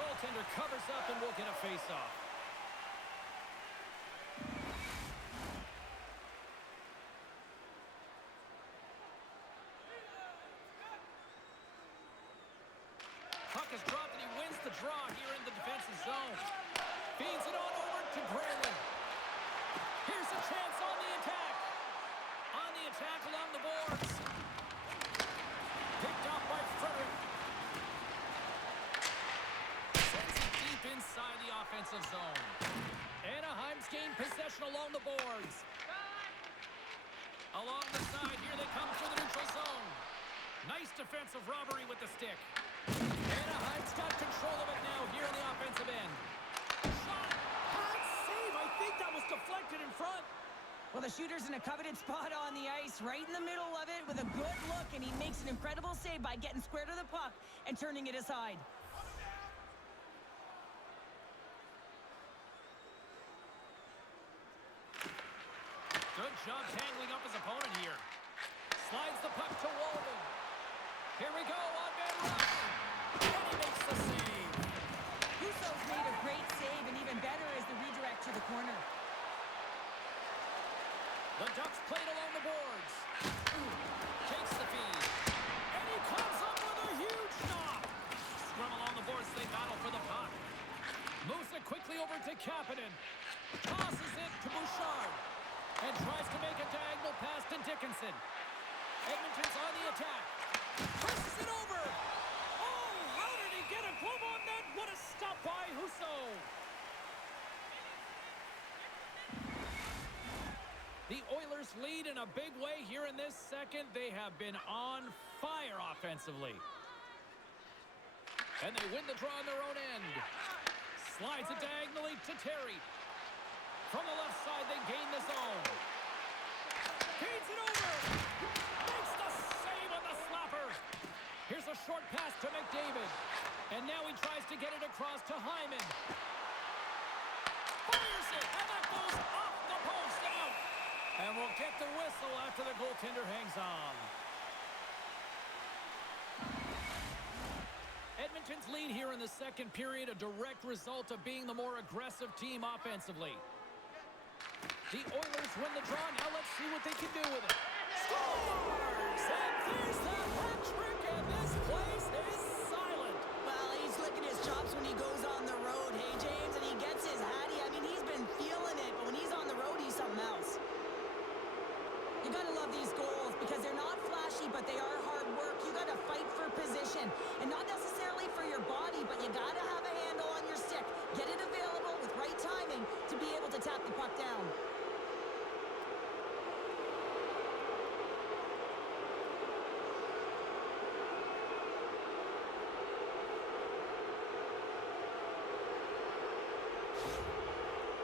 Goaltender covers up, and we'll get a face-off. Puck is dropped, and he wins the draw here in the defensive zone. Feeds it on over to Granlund. Here's a chance on the attack. On the attack along the boards. Picked off by Frederick. Sends it deep inside the offensive zone. Anaheim's gained possession along the boards. Along the side, here they come through the neutral zone. Nice defensive robbery with the stick. Anaheim's got control of it now here in the offensive end. Shot! Hot save! I think that was deflected in front. Well, the shooter's in a coveted spot on the ice, right in the middle of it with a good look, and he makes an incredible save by getting square to the puck and turning it aside. Good job tangling up his opponent here. Slides the puck to Walden. Here we go, on man rush. And he makes the save. Husso's made a great save, and even better is the redirect to the corner. The Ducks played along the boards. Takes the feed. And he comes up with a huge stop. Scrum along the boards. They battle for the puck. Moves it quickly over to Kapanen. Tosses it to Bouchard. And tries to make a diagonal pass to Dickinson. Edmonton's on the attack. Presses it over. Oh, how did he get a glove on that? What a stop by Husso. The Oilers lead in a big way here in this second. They have been on fire offensively. And they win the draw on their own end. Slides it diagonally to Terry. From the left side, they gain the zone. Feeds it over. Makes the save on the slapper. Here's a short pass to McDavid. And now he tries to get it across to Hyman. Fires it, and that goes off the post out. And we'll get the whistle after the goaltender hangs on. Edmonton's lead here in the second period, a direct result of being the more aggressive team offensively. The Oilers win the draw. Now let's see what they can do with it. Scores! And there's the hat trick, and this place is silent. Well, he's licking his chops when he goes on the road, hey, James, and he gets his hattie. I mean, he's been feeling it, but when he's on the road, he's something else. You gotta love these goals because they're not flashy, but they are hard work. You gotta fight for position, and not necessarily for your body, but you gotta have a handle on your stick. Get it available with right timing to be able to tap the puck down.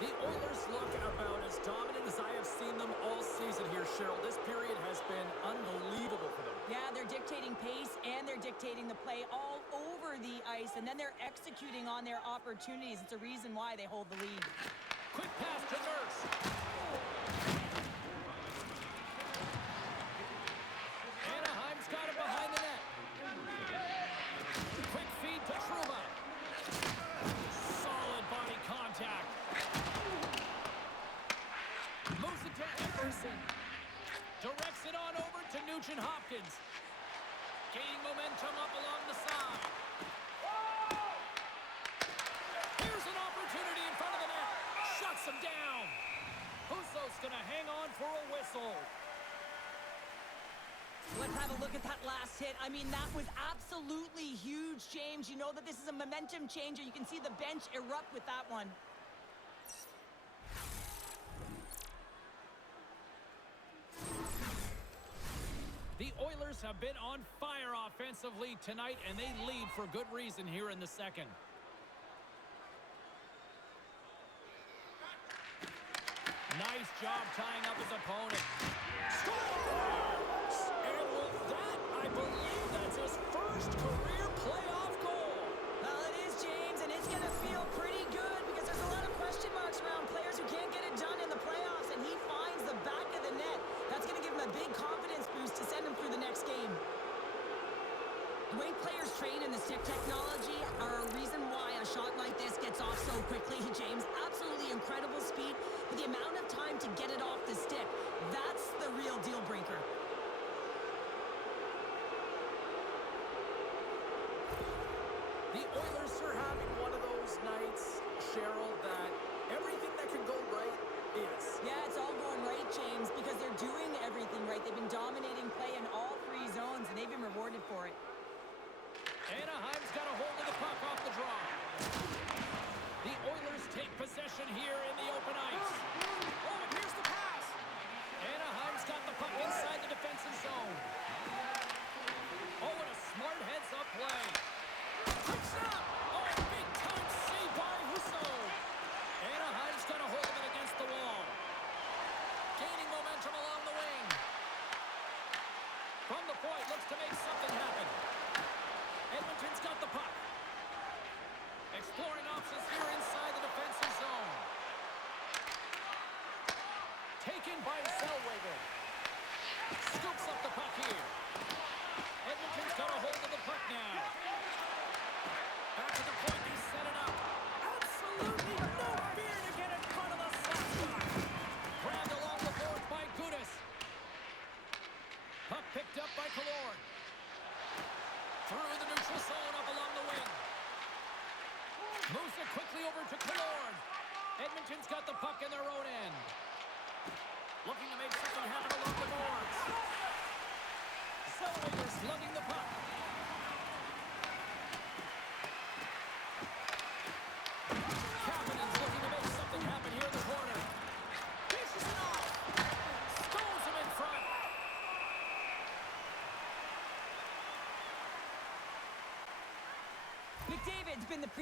The Oilers look about as dominant as I have seen them all season here, Cheryl. This period has been unbelievable for them. Yeah, they're dictating pace and they're dictating the play all over the ice, and then they're executing on their opportunities. It's a reason why they hold the lead. Quick pass to Nurse. Anaheim's got it behind the net. Quick feed to Trouba. Solid body contact. Moves it to Emerson. Directs it on over to Nugent-Hopkins. Gaining momentum up along the side. Here's an opportunity in front of the net. Shuts him down. Husso's going to hang on for a whistle. Let's have a look at that last hit. I mean, that was absolutely huge, James. You know that this is a momentum changer. You can see the bench erupt with that one. The Oilers have been on fire offensively tonight, and they lead for good reason here in the second. Nice job tying up his opponent. Scores! And with that, I believe that's his first career playoff goal. Well, it is, James, and it's going to feel pretty good because there's a lot of question marks around players who can't get it done in the playoffs, and he finds the back of the net. That's going to give him a big confidence boost to send him through the next game. The way players train in the stick technology are a reason why a shot like this gets off so quickly, James. Absolutely incredible speed, but the amount of time to get it off the stick, that's the real deal breaker. The Oilers are having one of those nights, Cheryl, that everything that can go right is. Yeah, it's all going right, James, because they're doing everything right. They've been dominating play in all three zones, and they've been rewarded for it. Anaheim's got a hold of the puck off the draw. The Oilers take possession here in the open ice. Oh, and here's the pass. Anaheim's got the puck inside the defensive zone. Oh, and a smart heads-up play. Quick shot. Oh, a big-time save by Husso. Anaheim's got a hold of it against the wall. Gaining momentum along the wing. From the point, looks to make something happen. Edmonton's got the puck. Exploring options here inside the defensive zone. Taken by Zellweger. Scoops up the puck here. Edmonton's got a hold of the puck now. Back to the point, they set it up. Absolutely no fear to get in front of the slap shot. Grabbed along the boards by Good.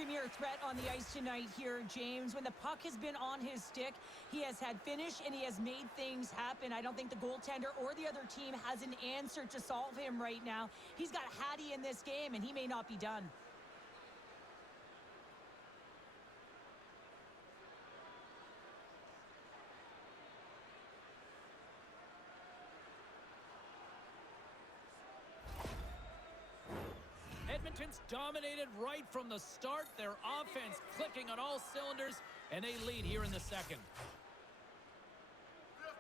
premier threat on the ice tonight here, James. When the puck has been on his stick, he has had finish and he has made things happen. I don't think the goaltender or the other team has an answer to solve him right now. He's got Hattie in this game, and he may not be done. Edmonton's dominated right from the start. Their offense clicking on all cylinders, and they lead here in the second. 50-50.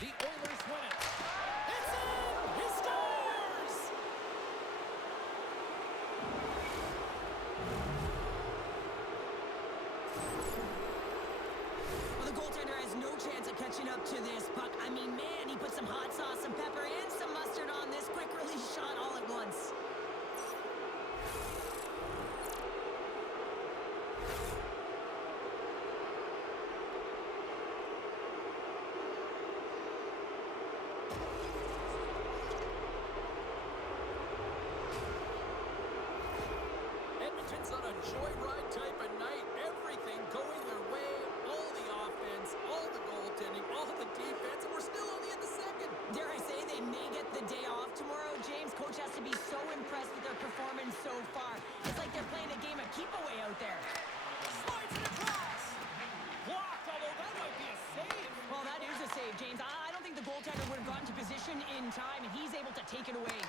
The Oilers win it. It's in! He scores! Well, the goaltender has no chance of catching up to this puck. I mean, man, he put some hot sauce, some pepper, and some mustard on this quick release shot all at once. Edmonton's on a joyride type of night. Everything going their way. All the offense, all the goaltending, all the defense, and we're still only in the second. Dare I say they may get the day off tomorrow, James. Coach has to be so impressed with their performance so far. It's like they're playing a game of keep-away out there. Slides it across. Blocked, although that might be a save. Well, that is a save, James. I don't think the goaltender would have gotten to position in time, and he's able to take it away.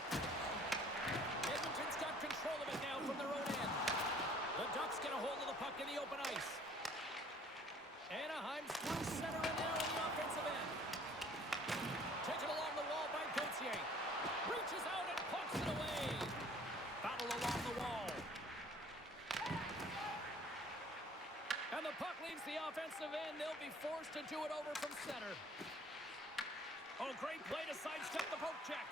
Edmonton's got control of it now from their own end. The Ducks get a hold of the puck in the open ice. Anaheim's through center and now in the offensive end. Taken along the wall by Gauthier. Reaches out and pucks it away. Battle along the wall. And the puck leaves the offensive end. They'll be forced to do it over from center. Oh, great play to sidestep the poke check.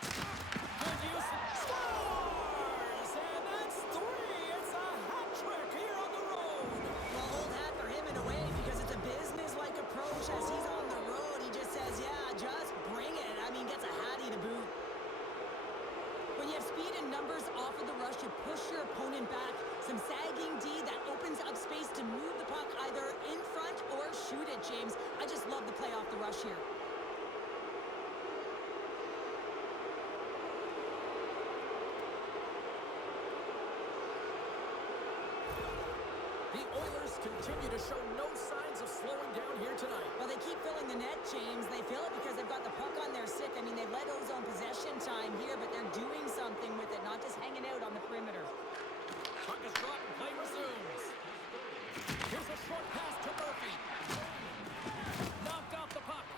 Good use. Scores! And that's three. It's a hat trick here on the road. Well, hold hat for him in a way because it's a business-like approach. As he's on the road, he just says, yeah, just bring it. I mean, gets a hattie to boot. When you have speed and numbers off of the rush, you push your opponent back. Some sagging D that opens up space to move the puck either in front or shoot it, James. I just love the play off the rush here. The Oilers continue to show no signs of slowing down here tonight. Well, they keep filling the net, James. They fill it because they've got the puck on their stick. I mean, they've let ozone possession time here, but they're doing something with it, not just hanging out on the perimeter. Puck is dropped and play resumes. Here's a short pass to Murphy. Knocked off the puck.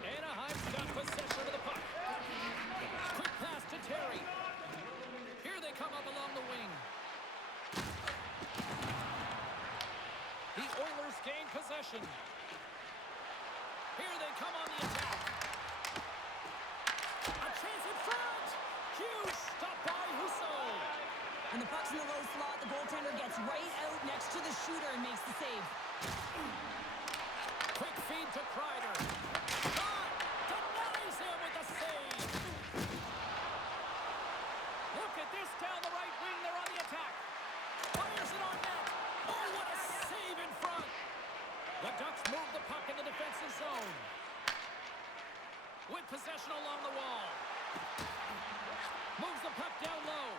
Anaheim's got possession of the puck. Quick pass to Terry. Here they come up along the wing. The Oilers gain possession. Here they come on the attack. A chance in front. Huge stop by Husso. And the puck's in the low slot. The goaltender gets right out next to the shooter and makes the save. Quick feed to Kreider. Shot! Denies him with the save. Look at this down the right wing. They're on the attack. Fires it on net. Oh, what a save in front. The Ducks move the puck in the defensive zone. With possession along the wall. Moves the puck down low.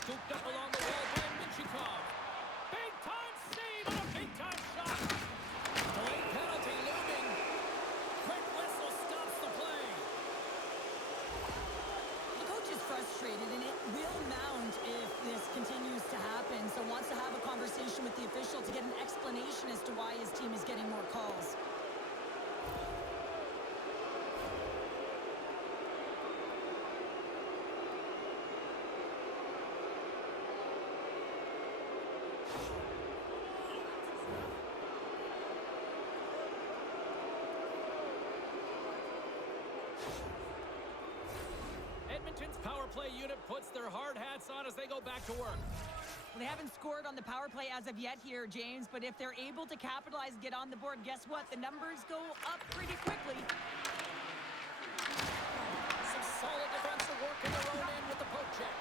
Scooped up along the wall by Minchikov. Big time save and a big time shot. Delayed penalty looming. Quick whistle stops the play. The coach is frustrated, and it will mount if this continues to happen. So wants to have a conversation with the official to get an explanation as to why his team is getting more calls. Edmonton's power play unit puts their hard hats on as they go back to work. Well, they haven't scored on the power play as of yet here, James, but if they're able to capitalize and get on the board, guess what? The numbers go up pretty quickly. Some solid defensive work in their own end with the poke check.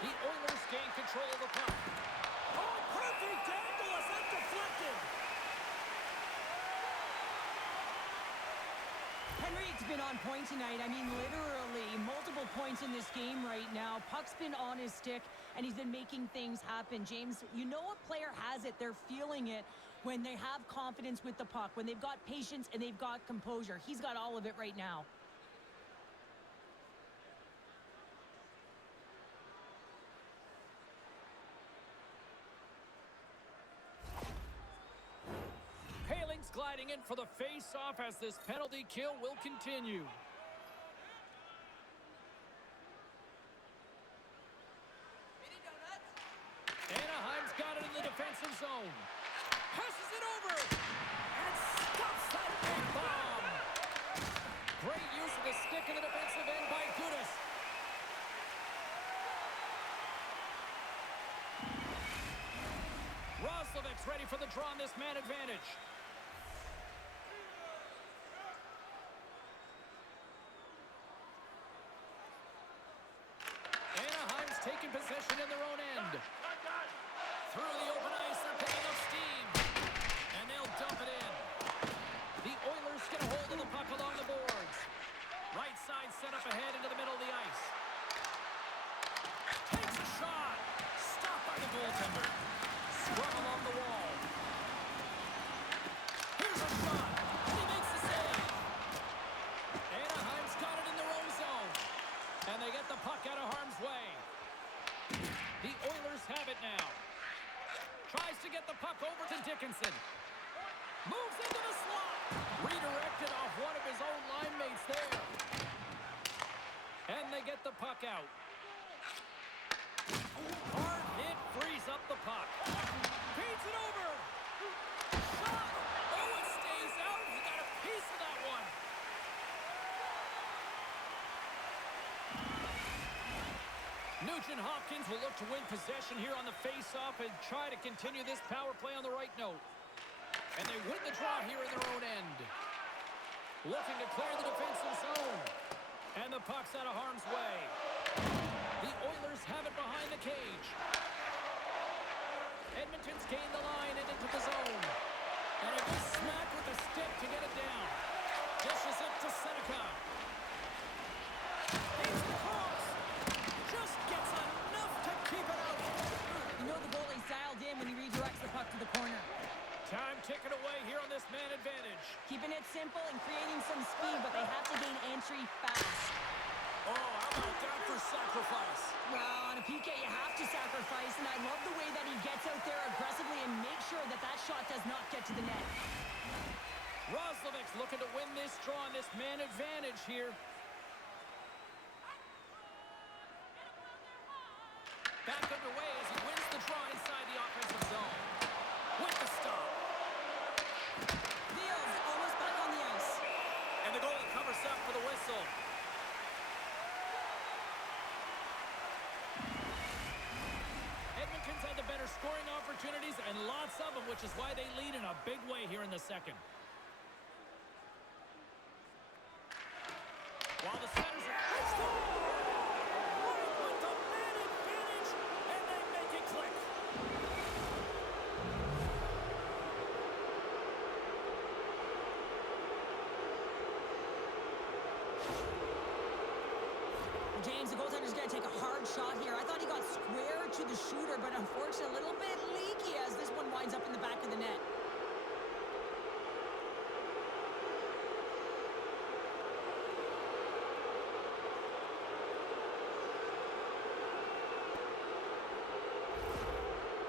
The Oilers gain control of the puck. Oh, perfect angle as that deflected. Henrik's been on point tonight. I mean, literally multiple points in this game right now. Puck's been on his stick, and he's been making things happen. James, you know a player has it. They're feeling it when they have confidence with the puck, when they've got patience and they've got composure. He's got all of it right now. Gliding in for the face-off as this penalty kill will continue. Anaheim's got it in the defensive zone. Passes it over and stops that big bomb. Great use of the stick in the defensive end by Gudas. Roslovic's ready for the draw on this man advantage. Taking possession in their own end. Through the open ice, they're picking up steam. And they'll dump it in. The Oilers get a hold of the puck along the boards. Right side set up ahead into the middle of the ice. Takes a shot. Stopped by the goaltender. Scrum along the wall. Here's a shot. He makes the save. Anaheim's got it in their own zone. And they get the puck out of harm's way. The Oilers have it now. Tries to get the puck over to Dickinson. Moves into the slot. Redirected off one of his own line mates there. And they get the puck out. Hard hit frees up the puck. Feeds it over. Shot. Oh, it stays out. He got a piece of that one. Nugent Hopkins will look to win possession here on the face-off and try to continue this power play on the right note. And they win the draw here in their own end. Looking to clear the defensive zone. And the puck's out of harm's way. The Oilers have it behind the cage. Edmonton's gained the line and into the zone. And a good smack with the stick to get it down. Dishes it to Seneca. Takes the cross. Just gets enough to keep it out. You know the goalie's dialed in when he redirects the puck to the corner. Time ticking away here on this man advantage. Keeping it simple and creating some speed, but they have to gain entry fast. Oh, how about that for sacrifice? Well, on a PK, you have to sacrifice, and I love the way that he gets out there aggressively and makes sure that that shot does not get to the net. Roslovic's looking to win this draw on this man advantage here. Back underway as he wins the draw inside the offensive zone. With the stop. Neal's almost back on the ice. And the goalie covers up for the whistle. Edmonton's had the better scoring opportunities and lots of them, which is why they lead in a big way here in the second. While the Senators are... with the man advantage, and they make it click. James, the goaltender's going to take a hard shot here. I thought he got square to the shooter, but unfortunately a little bit leaky as this one winds up in the back of the net.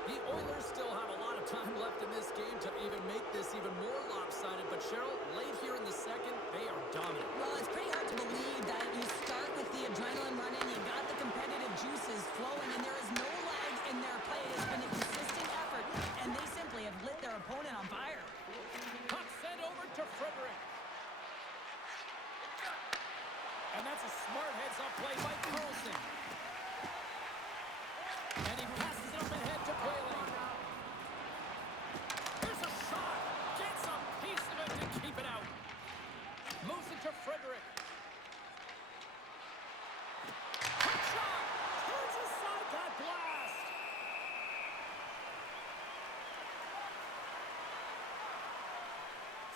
The Oilers still have a lot of time left in this game to even make this even more lopsided, but Cheryl, late here in the second, they are dominant. Well, it's pretty hard to believe that you start with the adrenaline running, you got the competitive juices flowing, and there is no lag in their play. It has been a consistent effort, and they simply have lit their opponent on fire. Puck sent over to Frederick. And that's a smart heads-up play by Carlson. And he passes it up ahead to Quayle. There's a shot. Gets a piece of it to keep it out. Moves it to Frederick.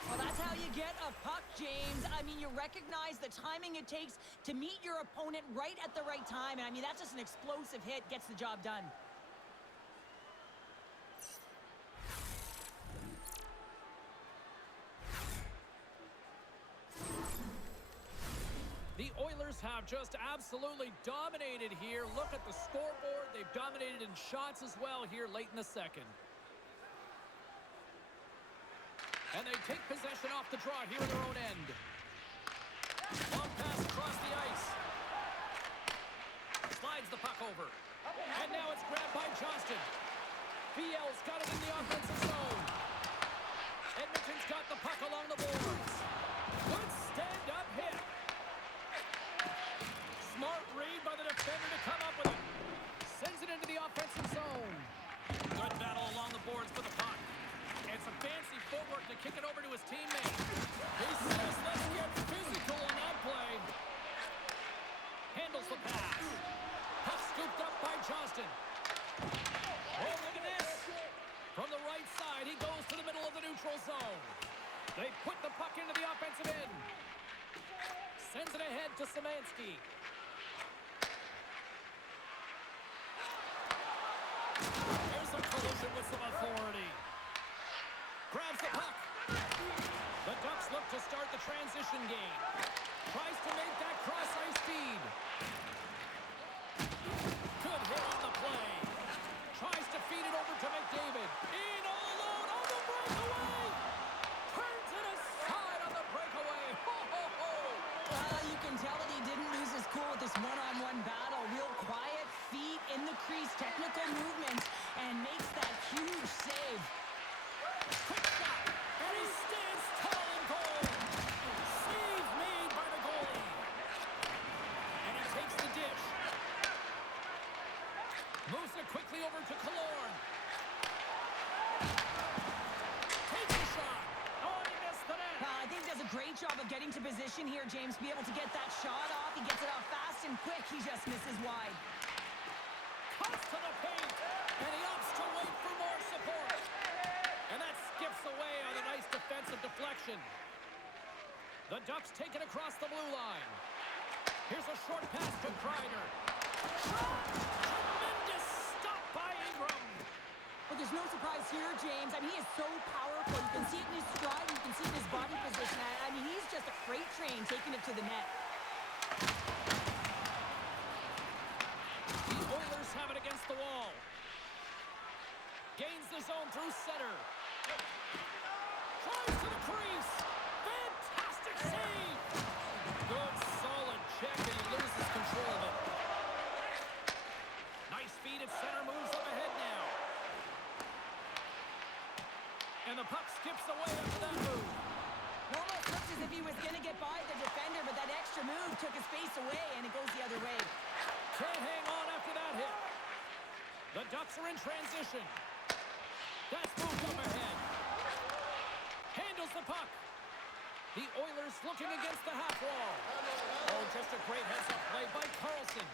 Well, that's how you get a puck, James. I mean, you recognize the timing it takes to meet your opponent right at the right time. And I mean, that's just an explosive hit, gets the job done. The Oilers have just absolutely dominated here. Look at the scoreboard. They've dominated in shots as well here late in the second. And they take possession off the draw here in their own end. Long pass across the ice. Slides the puck over. And now it's grabbed by Johnston. VL's got it in the offensive zone. Edmonton's got the puck along the boards. Good stand-up hit. Smart read by the defender to come up with it. Sends it into the offensive zone. Good battle along the boards for the puck. And some fancy footwork to kick it over to his teammate. He says, let's get physical on that play. Handles the pass. Puck scooped up by Johnston. Oh, look at this. From the right side, he goes to the middle of the neutral zone. They put the puck into the offensive end. Sends it ahead to Szymanski. There's a collision with some authority. Grabs the puck. The Ducks look to start the transition game. Tries to make that cross-ice feed. Good hit on the play. Tries to feed it over to McDavid. In all alone on the breakaway. Turns it aside on the breakaway. Ho, ho, ho. You can tell that he didn't lose his cool with this one-on-one battle. Real quiet, feet in the crease, technical movements, and makes that huge save. Quick shot, and he stands tall in goal. Save made by the goalie. And he takes the dish. Moves it quickly over to Killorn. Takes a shot. Oh, he missed the net. I think he does a great job of getting to position here, James, to be able to get that shot off. He gets it off fast and quick. He just misses wide. Cuts to the paint, and he opts to wait for more support. And that skips away on a nice defensive deflection. The Ducks take it across the blue line. Here's a short pass to Kreider. Tremendous stop by Ingram. Well, there's no surprise here, James. I mean, he is so powerful. You can see it in his stride. You can see it in his body position. I mean, he's just a freight train taking it to the net. The Oilers have it against the wall. Gains the zone through center. Tries to the crease. Fantastic save. Good, solid check, and he loses control of it. Nice feed at center, moves up ahead now. And the puck skips away after that move. Almost looked as if he was going to get by the defender, but that extra move took his face away, and it goes the other way. Can't hang on after that hit. The Ducks are in transition. That's moved up ahead. Handles the puck. The Oilers looking against the half wall. Oh, just a great heads-up play by Carlson.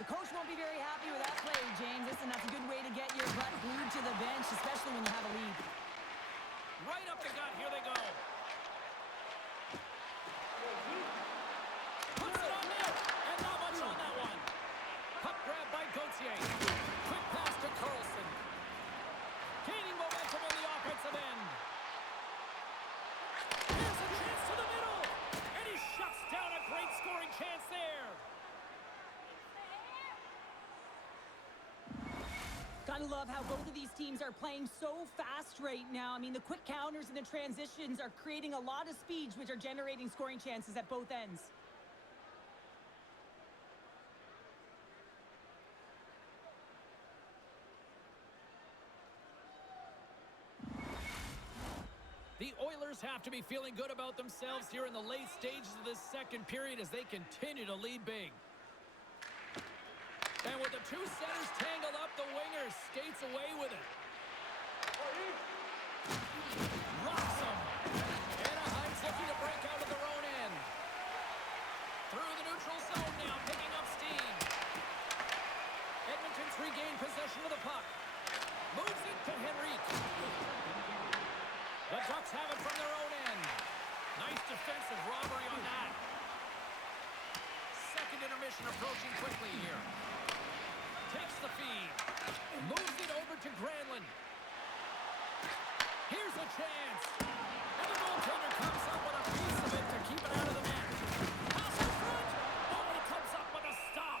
The coach won't be very happy with that play, James. Listen, that's a good way to get your butt glued to the bench, especially when you have a lead. Right up the gut. Here they go. Puts it on net. And not much on that one. Puck grab by Gauthier. Quick pass to Carlson. Gaining momentum on the offensive end. Here's a chance to the middle. And he shuts down a great scoring chance there. Gotta love how both of these teams are playing so fast right now. I mean, the quick counters and the transitions are creating a lot of speeds, which are generating scoring chances at both ends. The Oilers have to be feeling good about themselves here in the late stages of this second period as they continue to lead big. And with the two centers tangled up, the winger skates away with it. Rocks him. Anaheim's looking to break out of their own end. Through the neutral zone now, picking up steam. Edmonton's regained possession of the puck. Moves it to Henrique. The Ducks have it from their own end. Nice defensive robbery on that. Second intermission approaching quickly here. Takes the feed. Moves it over to Granlund. Here's a chance. And the goaltender comes up with a piece of it to keep it out of the net. Pass in front. Oh, he comes up with a stop.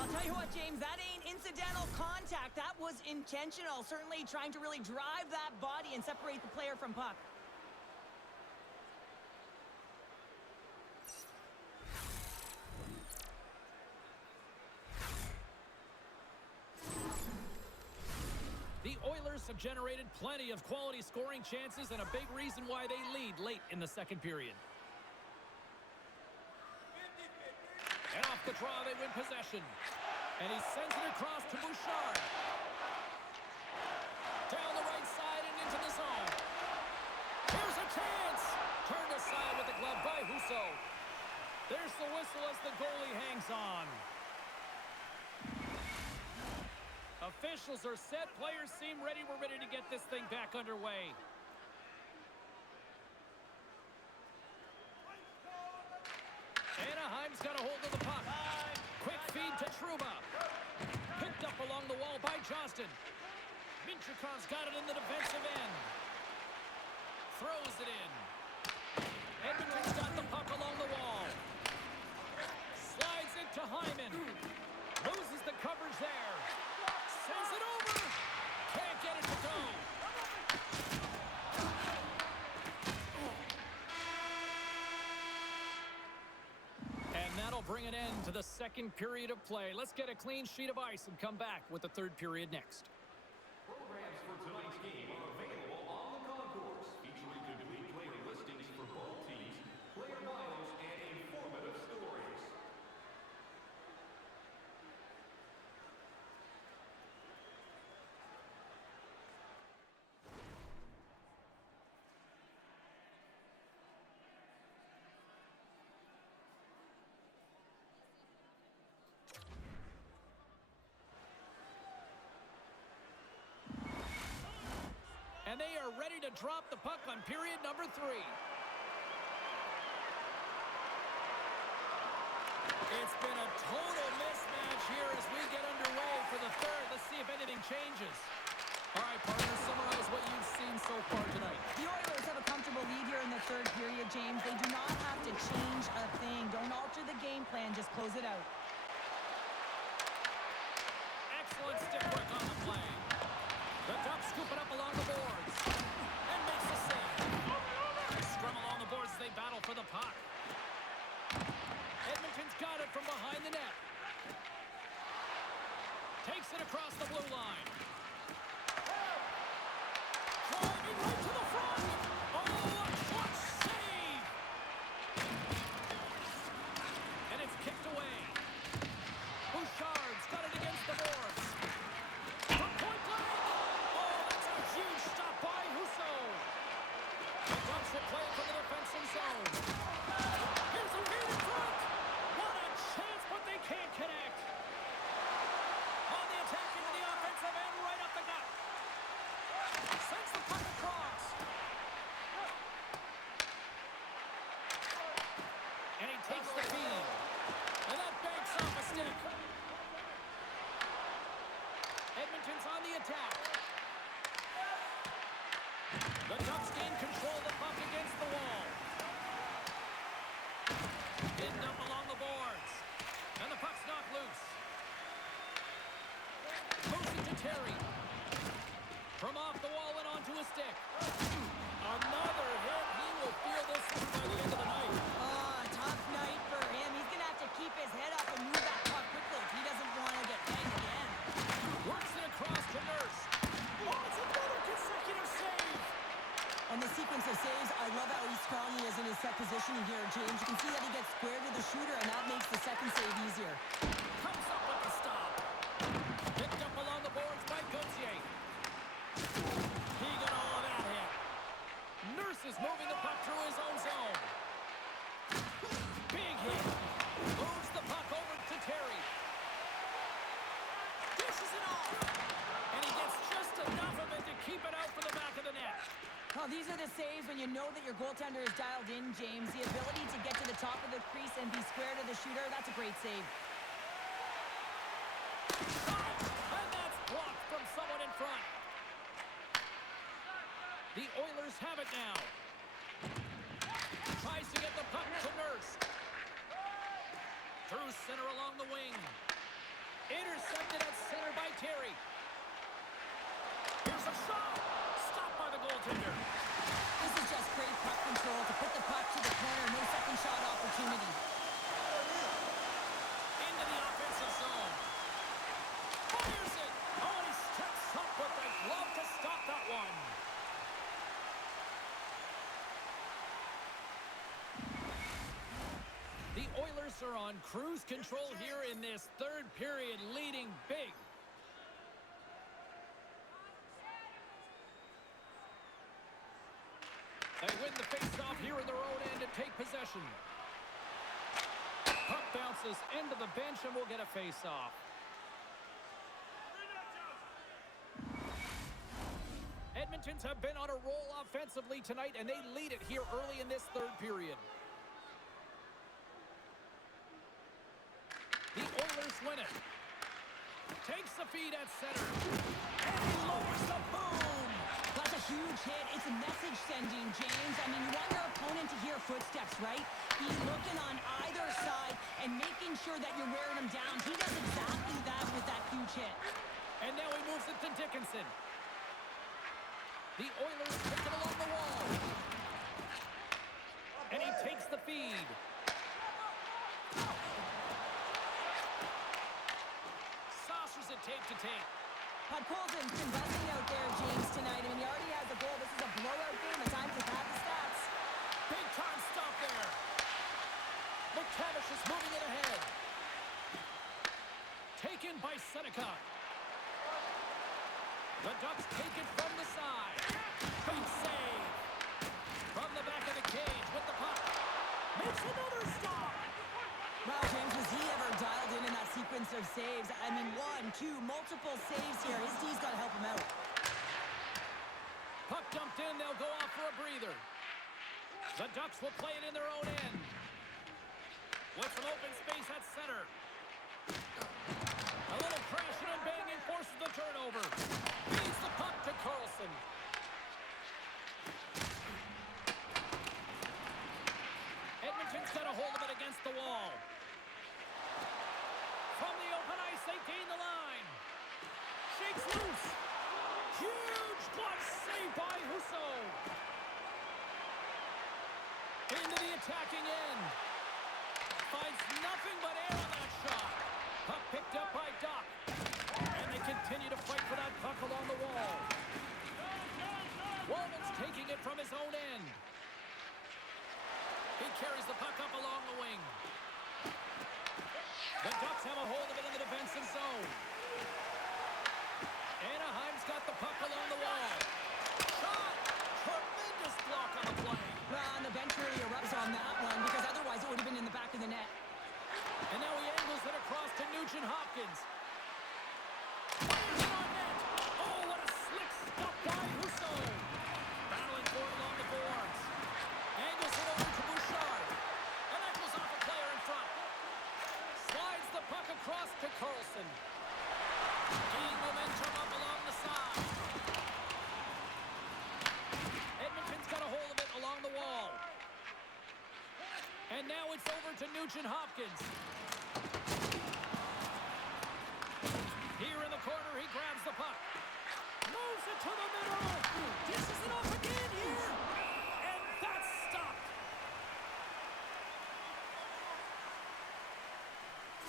I'll tell you what, James, that ain't incidental contact. That was intentional. Certainly trying to really drive that body and separate the player from puck. The Oilers have generated plenty of quality scoring chances and a big reason why they lead late in the second period. And off the draw, they win possession. And he sends it across to Bouchard. Down the right side and into the zone. Here's a chance. Turned aside with the glove by Husso. There's the whistle as the goalie hangs on. Officials are set. Players seem ready. We're ready to get this thing back underway. Anaheim's got a hold of the puck. Quick feed to Trouba. Picked up along the wall by Johnston. Minchukov's got it in the defensive end. Throws it in. Edmonton's got the puck along the wall. Slides it to Hyman. Loses the coverage there. Sends it over. Can't get it to go. And that'll bring an end to the second period of play. Let's get a clean sheet of ice and come back with the third period next. Programs for tonight's game are available on the concourse, featuring complete player listings for both teams, player bios, and informative stories. And they are ready to drop the puck on period number 3. It's been a total mismatch here as we get underway for the third. Let's see if anything changes. All right, partner, summarize what you've seen so far tonight. The Oilers have a comfortable lead here in the third period, James. They do not have to change a thing. Don't alter the game plan. Just close it out. Excellent stick work on the play. The Ducks scoop it up along the boards. And makes the save. Scrum along the boards as they battle for the puck. Edmonton's got it from behind the net. Takes it across the blue line. Driving right to the front. Oh, a clutch save. And it's kicked away. Bouchard's got it against the boards. From point blank. Oh, that's a huge stop by Husso. The Ducks will play it from the defensive zone. Here's a feed in front. What a chance, but they can't connect. On the attack into the offensive end, right up the gut. Sends the puck across. And he takes the feed. And that banks off a stick. Edmonton's on the attack. The Ducks gain control of the puck against the wall. Pinned up along the boards. And the puck's knocked loose. Moves it to Terry. From off the wall and onto a stick. Another hit. He will feel this one by the end of the night. Tough night for him. He's going to have to keep his head up and move that puck quickly if he doesn't want to get banged again. Works it across to Nurse. Oh, it's another consecutive save. And the sequence of saves, I love how strong he is in his set positioning here, James. You can see that he gets square to the shooter that your goaltender is dialed in, James. The ability to get to the top of the crease and be square to the shooter, that's a great save. And that's blocked from someone in front. The Oilers have it now. Tries to get the puck to Nurse. Through center along the wing. Intercepted at center by Terry. Here's a shot. Stopped by the goaltender. This is just great puck control to put the puck to the corner. No second shot opportunity. Into the offensive zone. Fires it. Oh, he steps up with the glove to stop that one. The Oilers are on cruise control here in this third period, leading big. They win the faceoff here in their own end and take possession. Puck bounces into the bench and we'll get a faceoff. Edmonton's have been on a roll offensively tonight, and they lead it here early in this third period. The Oilers win it. Takes the feed at center. And he lowers the boom. That's a huge hit. It's a message sending, James. I mean, you want your opponent to hear footsteps, right? He's looking on either side and making sure that you're wearing him down. He does exactly that with that huge hit. And now he moves it to Dickinson. The Oilers pick it along the wall. And he takes the feed. Saucers it tape to tape. Podkolzin's been busting out there, James, tonight. I mean, he already has a goal. This is a blowout game. It's time to pad the stats. Big time stop there. McTavish is moving it ahead. Taken by Seneca. The Ducks take it from the side. Big save. From the back of the cage with the puck. Makes another stop. Wow, James, was he ever dialed in that sequence of saves? I mean, one, two, multiple saves here. His D's got to help him out. Puck dumped in. They'll go off for a breather. The Ducks will play it in their own end. With some open space at center. A little crashing and banging forces the turnover. Feeds the puck to Carlson. Edmonton's got a hold of it against the wall. From the open ice, they gain the line. Shakes loose. Huge glove save by Husso. Into the attacking end. Finds nothing but air on that shot. Puck picked up by Doc. And they continue to fight for that puck along the wall. Walman's taking it from his own end. He carries the puck up along the wing. The Ducks have a hold of it in the defensive zone. Anaheim's got the puck along the wall. Shot! Tremendous block on the play. Well, and the bench really erupts on that one because otherwise it would have been in the back of the net. And now he angles it across to Nugent Hopkins. Fires it on net. Oh, what a slick stop by Husso. Battling for it along the boards. Angles it over to Bouchard. And that goes off a player in front. Slides the puck across to Carlson. Gaining momentum up along the side. Edmonton's got a hold of it along the wall. And now it's over to Nugent Hopkins. Here in the corner, he grabs the puck. Moves it to the middle. Dishes it off again here. And that's stopped.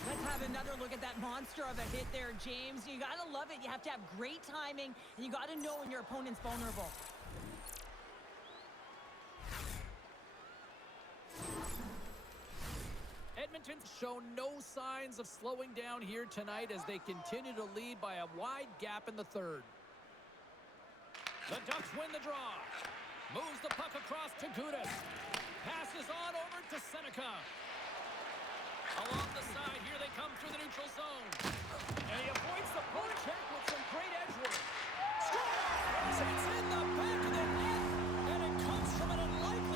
Let's have another look at that monster of a hit there, James. You got to love it. You have to have great timing, and you got to know when your opponent's vulnerable. Edmonton's shown no signs of slowing down here tonight as they continue to lead by a wide gap in the third. The Ducks win the draw. Moves the puck across to Gudas. Passes on over to Seneca. Along the side, here they come through the neutral zone. And he avoids the poke check with some great edge work. Scores! It's in the back of the net, and it comes from an unlikely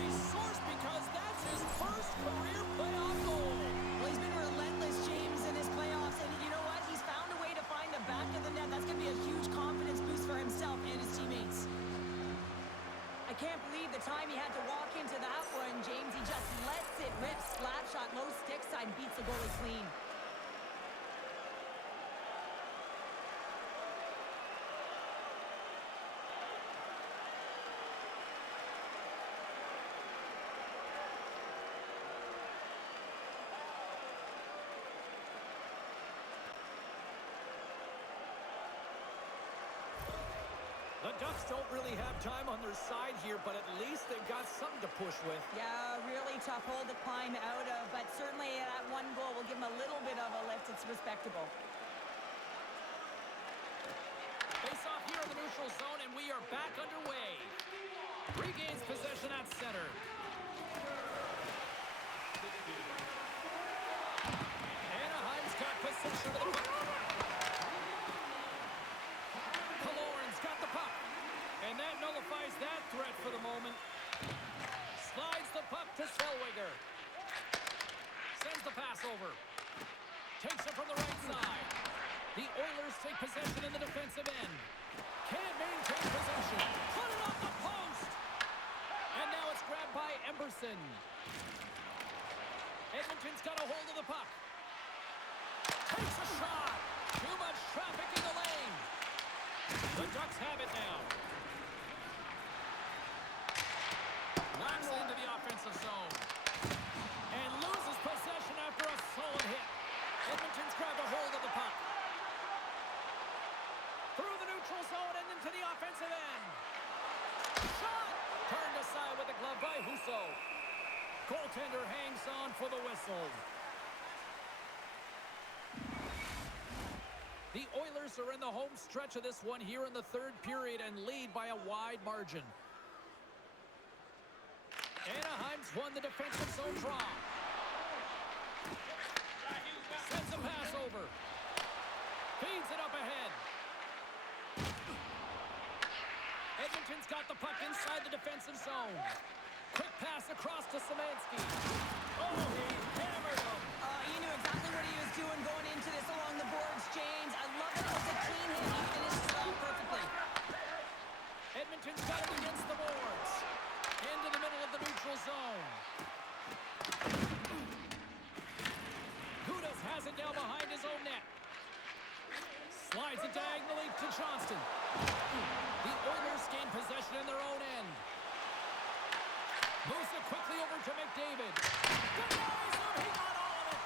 goalie clean. The Ducks don't really have time on their side here, but at least they've got something to push with. Yeah, really tough hole to climb out of, but certainly that one goal will give them a little bit of a lift. It's respectable. Face off here in the neutral zone, and we are back underway. Regains possession at center. Anaheim's got possession of the puck. And that nullifies that threat for the moment. Slides the puck to Zellweger. Sends the pass over. Takes it from the right side. The Oilers take possession in the defensive end. Can't maintain possession. Put it off the post. And now it's grabbed by Emerson. Edmonton's got a hold of the puck. Takes a shot. Too much traffic in the lane. The Ducks have it now. Knocks into the offensive zone. And loses possession after a solid hit. Edmonton's grabbed a hold of the puck. Through the neutral zone and into the offensive end. Shot! Turned aside with the glove by Husso. Goaltender hangs on for the whistle. The Oilers are in the home stretch of this one here in the third period and lead by a wide margin. Anaheim's won the defensive zone draw. Sends a pass over. Feeds it up ahead. Edmonton's got the puck inside the defensive zone. Quick pass across to Szymanski. Oh, he hammered him. He knew exactly what he was doing going into this along the boards, James. I love it. It was a clean hit. He finished it off perfectly. Edmonton's got it against the boards. Into the middle of the neutral zone. Gudas has it down behind his own net. Slides it diagonally to Johnston. The Oilers gain possession in their own end. Moves it quickly over to McDavid. Denies him, he got all of it.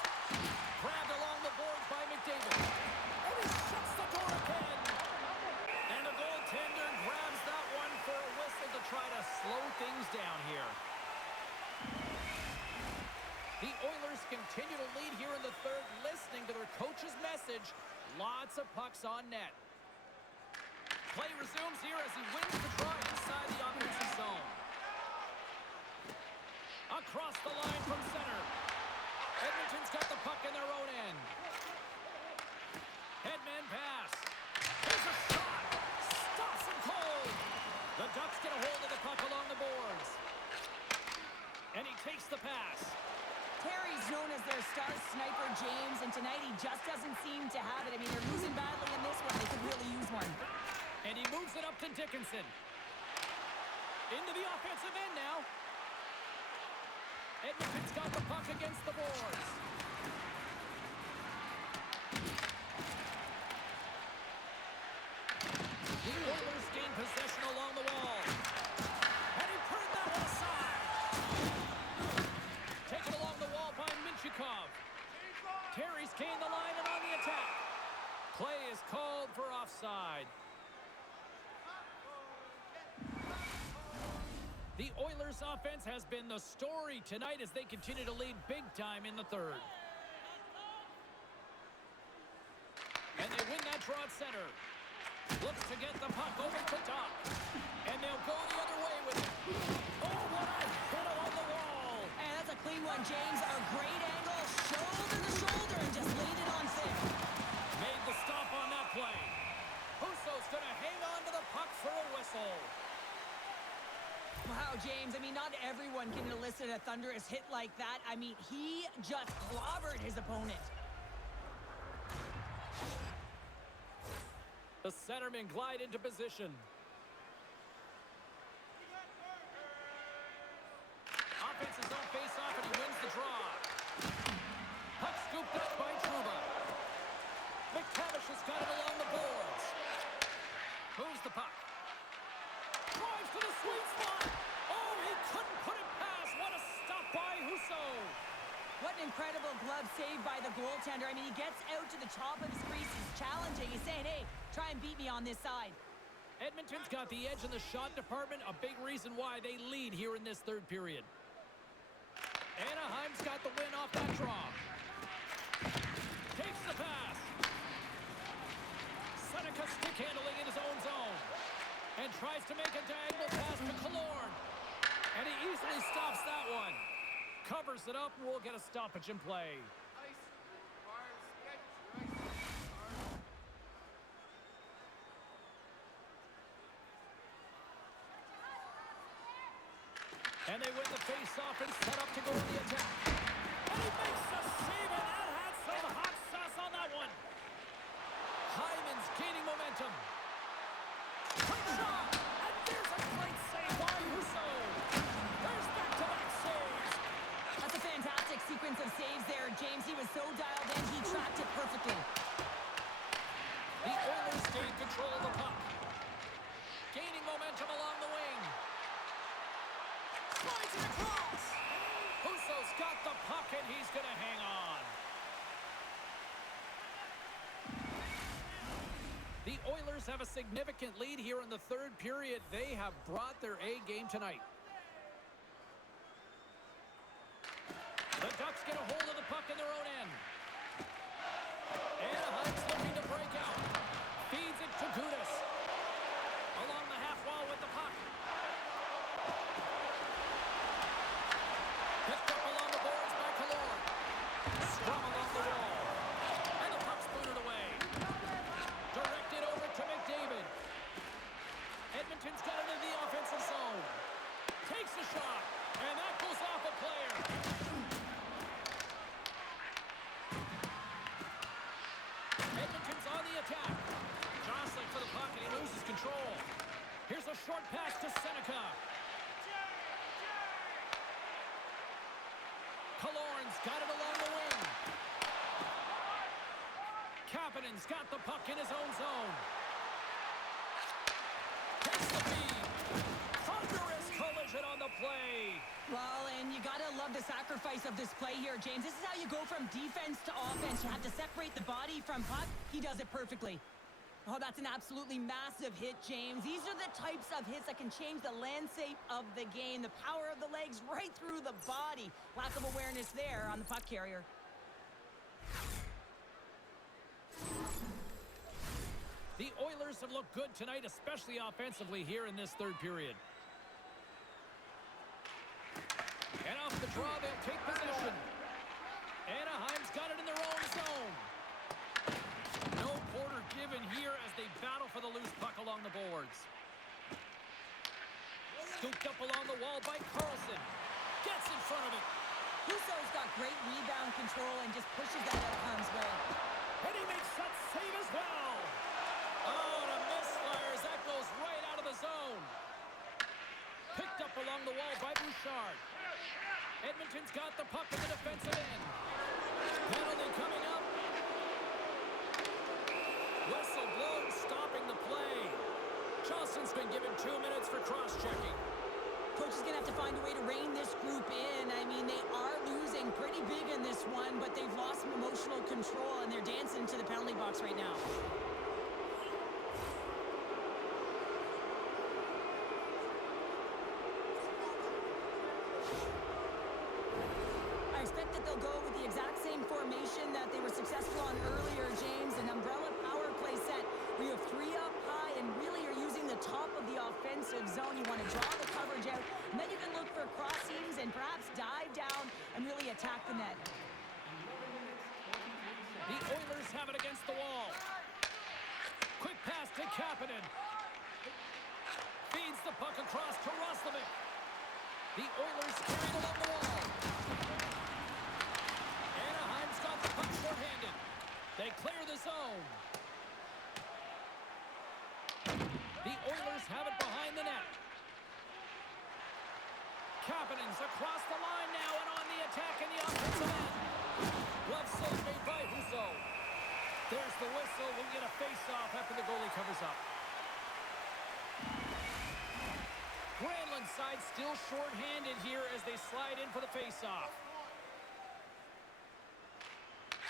Grabbed along the boards by McDavid. And he shuts the door again. And the goaltender grabs that one for a whistle to try to slow things down here. The Oilers continue to lead here in the third, listening to their coach's message. Lots of pucks on net. Play resumes here as he wins the draw inside the offensive zone. Across the line from center. Edmonton's got the puck in their own end. Headman pass. There's a shot. Stops him cold. The Ducks get a hold of the puck along the boards. And he takes the pass. Terry's known as their star sniper, James, and tonight he just doesn't seem to have it. I mean, they're losing badly in this one. They could really use one. And he moves it up to Dickinson. Into the offensive end now. Edmonton's got the puck against the boards. The Oilers gain possession along the wall. And he turned that one aside. Taken along the wall by Minchikov. Terry's gained the line and on the attack. Play is called for offside. The Oilers' offense has been the story tonight as they continue to lead big time in the third. And they win that draw at center. Looks to get the puck over to top. And they'll go the other way with it. Oh, what a hit along the wall. And that's a clean one, James. A great angle, shoulder to shoulder, and just laid it on thick. Made the stop on that play. Husso's going to hang on to the puck for a whistle. Wow, James, I mean, not everyone can elicit a thunderous hit like that. I mean, he just clobbered his opponent. The centerman glide into position. Offense's own face-off, and he wins the draw. Puck scooped has got it along the boards. Moves the puck. Drives to the sweet spot. Oh, he couldn't put it past. What a stop by Husso. What an incredible glove save by the goaltender. I mean, he gets out to the top of his crease. He's challenging. He's saying, hey, try and beat me on this side. Edmonton's got the edge in the shot department. A big reason why they lead here in this third period. Anaheim's got the win off that draw. Takes the pass. Seneca stick handling in his own zone. And tries to make a diagonal pass to Killorn. And he easily stops that one. Covers it up, and we'll get a stoppage in play. And they win the face-off and set up to go to the attack. And he makes the save, and that had some hot sauce on that one. Hyman's gaining momentum. Quick shot, and there's a great save by Husso. There's back-to-back saves. That's a fantastic sequence of saves there, James. He was so dialed in, he tracked it perfectly. The Oilers gain control of the puck. Gaining momentum along the wing. Slides it across. Husso's got the puck, and he's going to hang on. The Oilers have a significant lead here in the third period. They have brought their A game tonight. The Ducks get a hold of the puck in their own end. Anaheim's looking to break out. Feeds it to Gudas. Along the half wall with the puck. Picked up along the boards by Killorn. Scrum along the wall. And the puck's booted away. Directed over to McDavid. Edmonton's got it in the offensive zone. Takes the shot. And that goes off a player. Edmonton's on the attack. Jostling for the puck, and he loses control. Here's a short pass to Seneca. Killorn's got it along the wing. Kapanen's got the puck in his own zone. Takes the feed. Thunderous collision on the play. Well, and you gotta love the sacrifice of this play here, James. This is how you go from defense to offense. You have to separate the body from puck. He does it perfectly. Oh, that's an absolutely massive hit, James. These are the types of hits that can change the landscape of the game. The power of the legs right through the body. Lack of awareness there on the puck carrier. The Oilers have looked good tonight, especially offensively here in this third period. And off the draw, they'll take possession. Anaheim's got it in their own zone. No quarter given here as they battle for the loose puck along the boards. Scooped up along the wall by Carlson. Gets in front of it. Husso's got great rebound control and just pushes that out of harm's way. And he makes that save as well. Oh, and a misfire as that goes right out of the zone. Picked up along the wall by Bouchard. Edmonton's got the puck in the defensive end. Penalty coming up. Whistle blown, stopping the play. Johnson's been given 2 minutes for cross-checking. Coach is going to have to find a way to rein this group in. I mean, they are losing pretty big in this one, but they've lost some emotional control, and they're dancing into the penalty box right now. I expect that they'll go with the exact same formation that they were successful on earlier, James. An umbrella power play set where you have three up high and really are using the top of the offensive zone. You want to draw the coverage out, and then you can look for cross seams and perhaps dive down and really attack the net. The Oilers have it against the wall. Quick pass to Kapanen. Feeds the puck across to Roslovic. The Oilers carried along the wall. Anaheim's got the puck short-handed. They clear the zone. The Oilers have it behind the net. Kapanen's across the line now and on the attack in the offensive end. Glove save made by Husso. There's the whistle. We'll get a face-off after the goalie covers up. Granlund's side still short-handed here as they slide in for the face-off.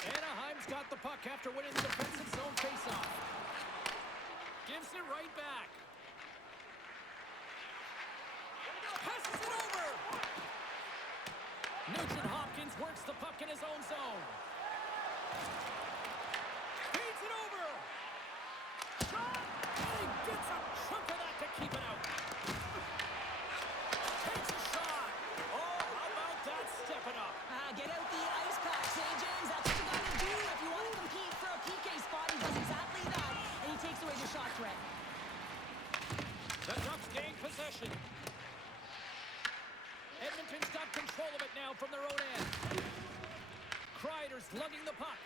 Anaheim's got the puck after winning the defensive zone face-off. Gives it right back. Passes it over. Nugent Hopkins works the puck in his own zone. Feeds it over. Shot. And he gets a chunk of that to keep it out. Takes a shot. Oh, how about that? Step it up. Get out the ice pack, St. James. That's what you got to do if you want to compete for a PK spot. He does exactly that, and he takes away the shot threat. The Ducks gain possession. Edmonton's got control of it now from their own end. Kreider's lugging the puck.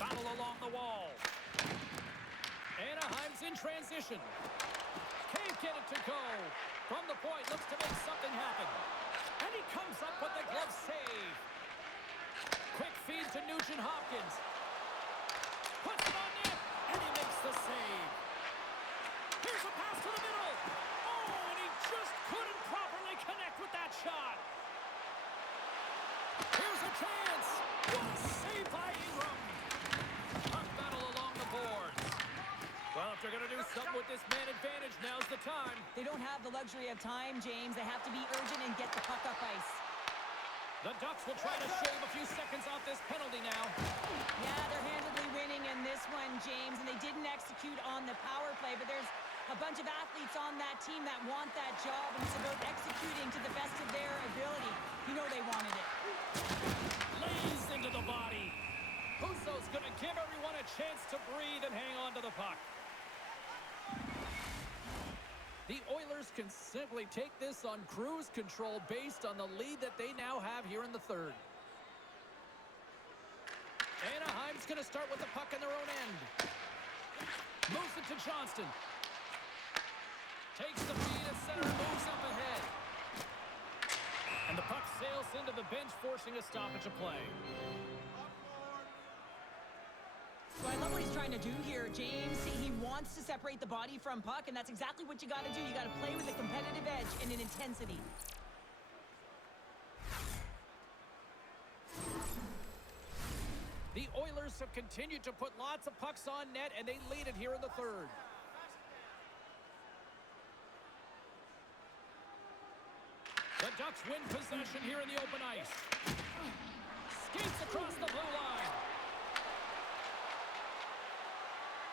Battle along the wall. Anaheim's in transition. Can't get it to go. From the point, looks to make something happen. And he comes up with the glove save. Quick feed to Nugent Hopkins. Puts it on net, and he makes the save. Here's a pass to the middle. Oh, and he just couldn't properly connect with that shot. Here's a chance. What a save by Ingram. Puck battle along the boards. Well, if they're going to do something with this man advantage, now's the time. They don't have the luxury of time, James. They have to be urgent and get the puck up ice. The Ducks will try to shave a few seconds off this penalty now. Yeah, they're handedly winning in this one, James, and they didn't execute on the power play, but there's a bunch of athletes on that team that want that job, and it's about executing to the best of their ability. You know they wanted it. Lays into the body. Husso's going to give everyone a chance to breathe and hang on to the puck. The Oilers can simply take this on cruise control based on the lead that they now have here in the third. Anaheim's going to start with the puck in their own end. Moves it to Johnston. Takes the feed at center and moves up ahead. And the puck sails into the bench, forcing a stoppage of play. So I love what he's trying to do here, James. He wants to separate the body from puck, and that's exactly what you got to do. You got to play with a competitive edge and an intensity. The Oilers have continued to put lots of pucks on net, and they lead it here in the third. The Ducks win possession here in the open ice. Skates across the blue line.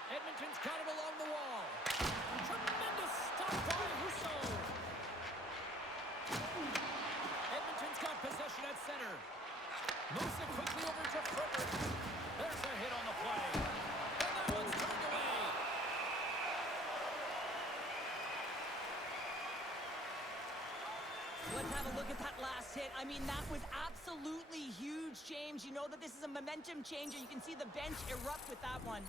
Edmonton's got it along the wall. Tremendous stop by Husso. Edmonton's got possession at center. Moves it quickly over to Frederick. There's a hit on the play. And that one's turned away. Let's have a look at that last hit. I mean, that was absolutely huge, James. You know that this is a momentum changer. You can see the bench erupt with that one.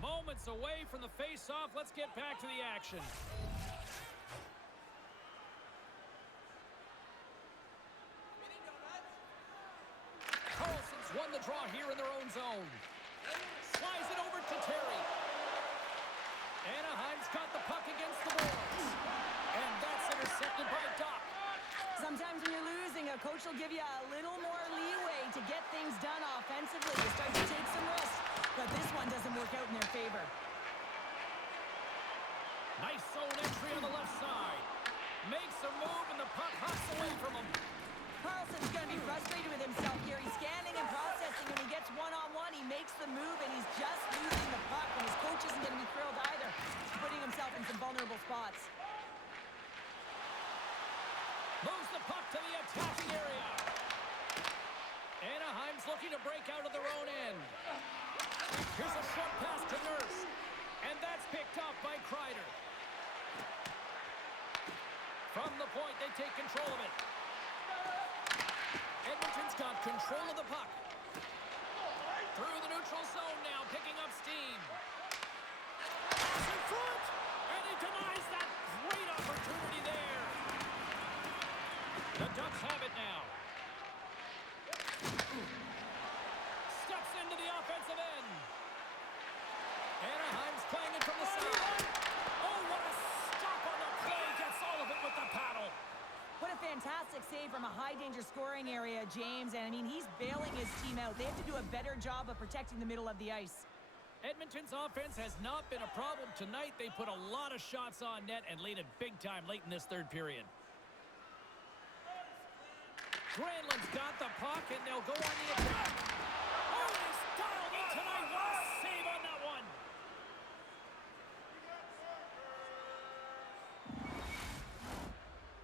Moments away from the face-off. Let's get back to the action. Carlson's won the draw here in their own zone. Slides it over to Terry. Anaheim's got the puck against the boards. And that's intercepted by Doc. Sometimes when you're losing, a coach will give you a little more leeway to get things done offensively. You start to take some risks, but this one doesn't work out in their favor. Nice zone entry on the left side. Makes a move, and the puck hops away from him. Carlson's going to be frustrated with himself here. He's scanning and processing. When he gets one-on-one, he makes the move, and he's just losing the puck. And his coach isn't going to be thrilled either. He's putting himself in some vulnerable spots. Moves the puck to the attacking area. Anaheim's looking to break out of their own end. Here's a short pass to Nurse. And that's picked up by Kreider. From the point, they take control of it. Edmonton's got control of the puck. Through the neutral zone now, picking up steam. Pass in front, and he denies that great opportunity there. The Ducks have it now. Steps into the offensive end. Anaheim's playing it from the side. Oh, what a stop on the play. Gets all of it with the paddle. What a fantastic save from a high-danger scoring area, James. And, I mean, he's bailing his team out. They have to do a better job of protecting the middle of the ice. Edmonton's offense has not been a problem tonight. They put a lot of shots on net and lead it big time late in this third period. Granlund's got the puck, and they'll go on the attack. Oh, he's dialed in tonight. What a save on that one.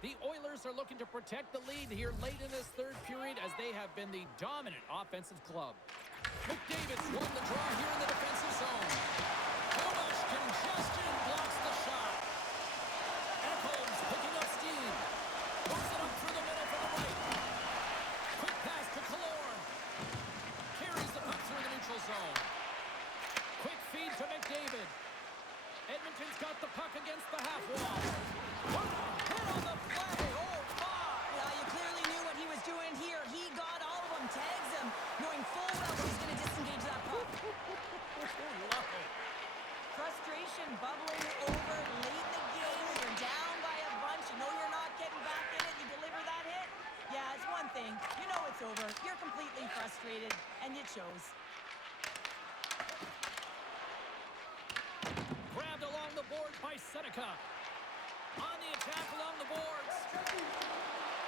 The Oilers are looking to protect the lead here late in this third period as they have been the dominant offensive club. McDavid's won the draw here in the defensive zone. Too much congestion blocks the shot. Ekholm's picking up steam. Moves it up through the middle for the right. Quick pass to Killorn. Carries the puck through the neutral zone. Quick feed to McDavid. Edmonton's got the puck against the half wall. What a hit on the play. Oh, my. Yeah, you clearly knew what he was doing here. He got all of them, tags them, knowing full well he's going to disengage that puck. Love it. Frustration bubbling over late in the game. You're down by a bunch. You know you're not getting back in it. You deliver that hit. Yeah, it's one thing. You know it's over. You're completely frustrated, and it shows. Grabbed along the boards by Seneca. On the attack along the boards.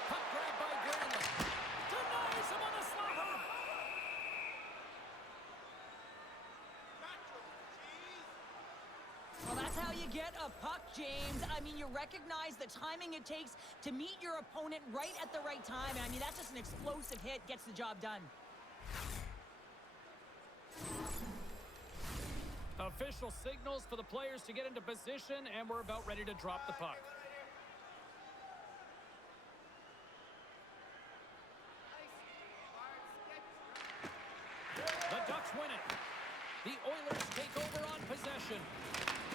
Puck grabbed by Granlund. Denies him on the slapper. Well, that's how you get a puck, James. I mean, you recognize the timing it takes to meet your opponent right at the right time. And I mean, that's just an explosive hit, gets the job done. Official signals for the players to get into position, and we're about ready to drop the puck. The Ducks win it. The Oilers take over on possession.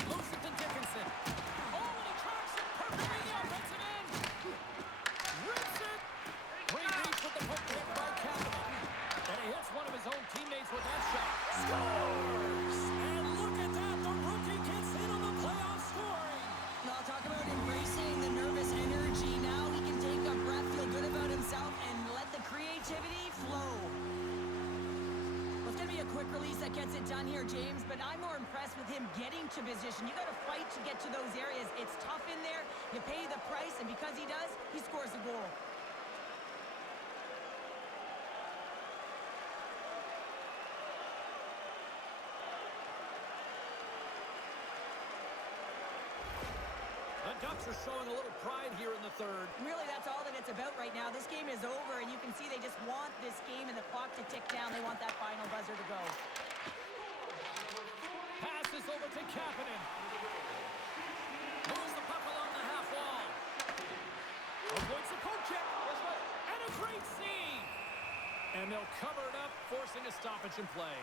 Moves it to Dickinson. Oh, and he tracks it perfectly in the offensive end. Rips it. Great reach with the puck picked by Capital. And he hits one of his own teammates with that shot. Scores! And look at that. The rookie gets in on the playoff scoring. Well, talk about embracing the nervous energy. Now he can take a breath, feel good about himself, and let the creativity flow. Well, it's going to be a quick release that gets it done here, James, but I'm more impressed with him getting to position. You got to fight to get to those areas. It's tough in there. You pay the price, and because he does, he scores a goal. The Ducks are showing a little pride here in the third. Really, that's all that it's about right now. This game is over, and you can see they just want this game and the clock to tick down. They want that final buzzer to go. Passes over to Kapanen. Moves the puck along the half wall. Avoids the poke check. And a great save. And they'll cover it up, forcing a stoppage in play.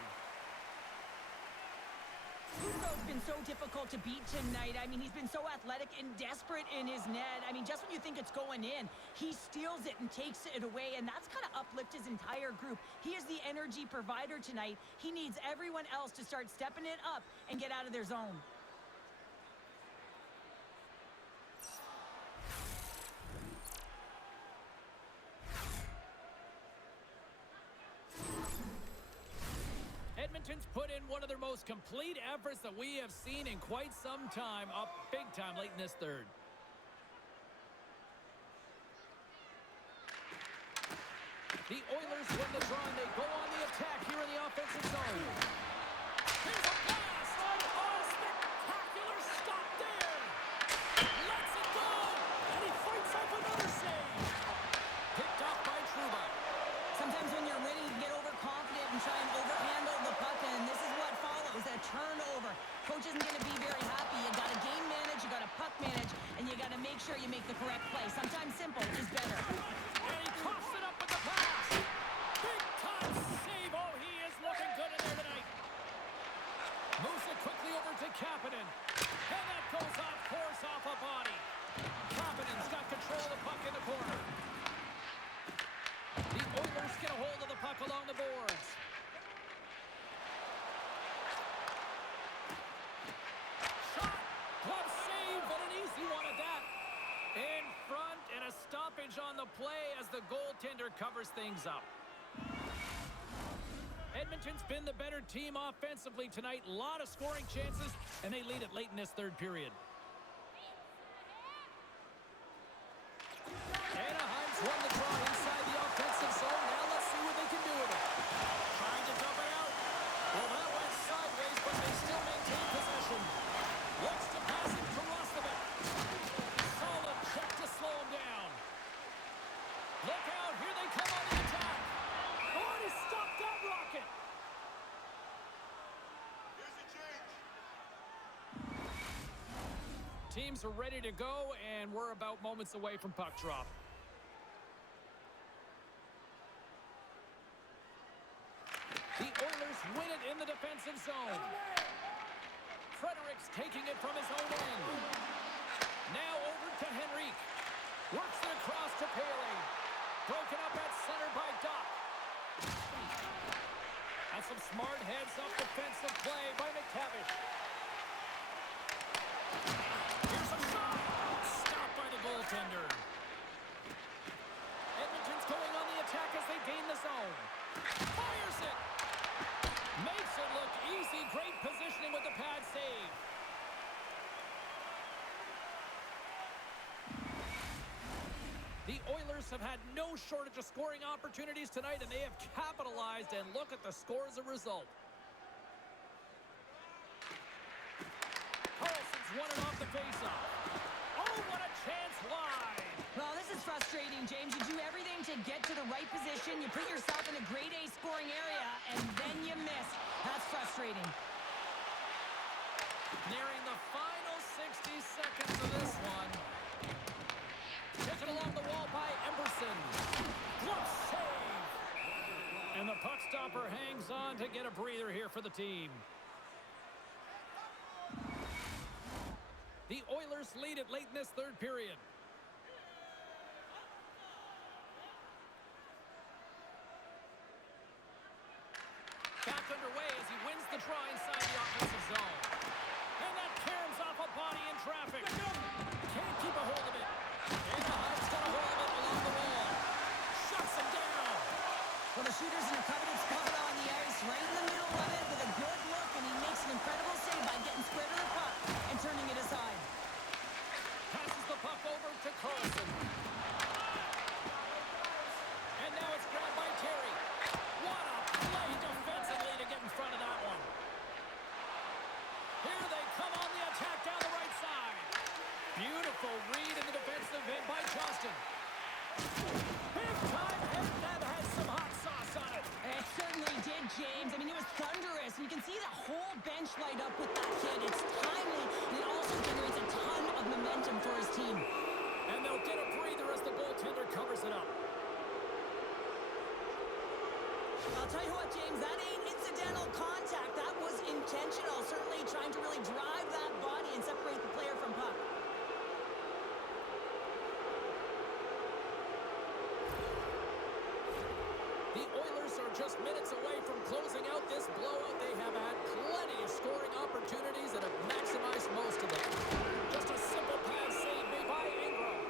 Hugo's been so difficult to beat tonight. I mean, he's been so athletic and desperate in his net. I mean, just when you think it's going in, he steals it and takes it away, and that's kind of uplifted his entire group. He is the energy provider tonight. He needs everyone else to start stepping it up and get out of their zone. Edmonton's put in one of their most complete efforts that we have seen in quite some time, up big time late in this third. The Oilers win the draw, and they go on the attack here in the offensive zone. Here's a blast! Oh, spectacular stop there! Lets it go! And he fights off another save! Picked off by Trouba. Sometimes when you're ready to get overconfident and try and overhandle the puck, and this is what follows, a turnover. Coach isn't going to be very happy. You got to game manage, you got to puck manage, and you got to make sure you make the correct play. Sometimes simple is better. And he coughs it up with the pass. Big time save. Oh, he is looking good in there tonight. stoppage on the play as the goaltender covers things up. Edmonton's been the better team offensively tonight. A lot of scoring chances, and they lead it late in this third period. Anaheim's won the draw inside the offensive zone. Now let's see what they can do with it. Trying to dump it out. Well, that went sideways, but they still maintain possession. Looks to pass it to Rostovic. Solid check to slow him down. Look out, here they come on the attack. Oh, he stopped that rocket. Here's a change. Teams are ready to go, and we're about moments away from puck drop. The Oilers win it in the defensive zone. Fredericks taking it from his own end. Now over to Henrique. Works it across to Paley. Broken up at center by Doc. And some smart heads-up defensive play by McTavish. Here's a shot. Stopped by the goaltender. Edmonton's going on the attack as they gain the zone. Fires it. Makes it look easy. Great positioning with the pad save. The Oilers have had no shortage of scoring opportunities tonight, and they have capitalized, and look at the score as a result. Carlson's won it off the faceoff. Oh, what a chance wide. Well, this is frustrating, James. You do everything to get to the right position. You put yourself in a grade A scoring area, and then you miss. That's frustrating. Nearing the final 60 seconds of this one. Taken along the wall by Emerson. What save! And the puck stopper hangs on to get a breather here for the team. The Oilers lead it late in this third period. Back underway as he wins the draw inside the offensive zone. And that caroms off a body in traffic. Can't keep a hold of it. Anaheim's got a hold of it along the wall. Shuts him down. Well, the shooter's in a coveted spot on the ice, right in the middle of it with a good look, and he makes an incredible save by getting square to the puck and turning it aside. Passes the puck over to Carlson. And now it's grabbed by Terry. What a play defensively to get in front of that one. Here they come on the attack down the right side. Beautiful read in the defensive end by Johnston. Big time hit that has some hot sauce on it. It certainly did, James. I mean, it was thunderous. You can see the whole bench light up with that hit. It's timely, and it also generates a ton of momentum for his team. And they'll get a breather as the goaltender covers it up. I'll tell you what, James, that ain't incidental contact. That was intentional, certainly trying to really drive that body and separate the player from puck. The Oilers are just minutes away from closing out this blowout. They have had plenty of scoring opportunities and have maximized most of them. Just a simple pass save made by Ingram.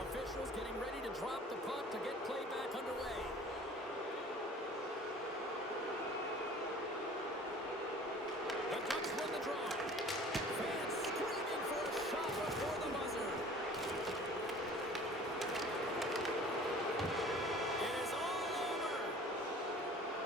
Officials getting ready to drop the puck to get play back underway. The Ducks win the draw. Fans screaming for a shot before the buzzer. It is all over.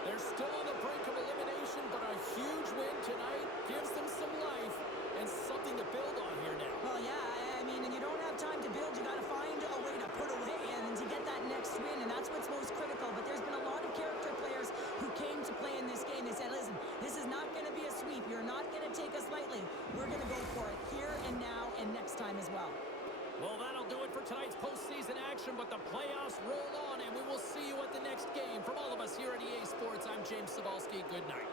They're still on the brink of elimination, but a huge win tonight gives them some life and something to build on here now. Well, yeah, I mean, and you don't have time to build. You got to find a way to put away and to get that next win, and that's what's most critical. But there's been a lot of character players who came to play in this game. They said, listen, this is not going to be a sweep. You're not going to take us lightly. We're going to go for it here and now and next time as well. Well, that'll do it for tonight's postseason action, but the playoffs roll on, and we will see you at the next game. From all of us here at EA Sports, I'm James Cebulski. Good night.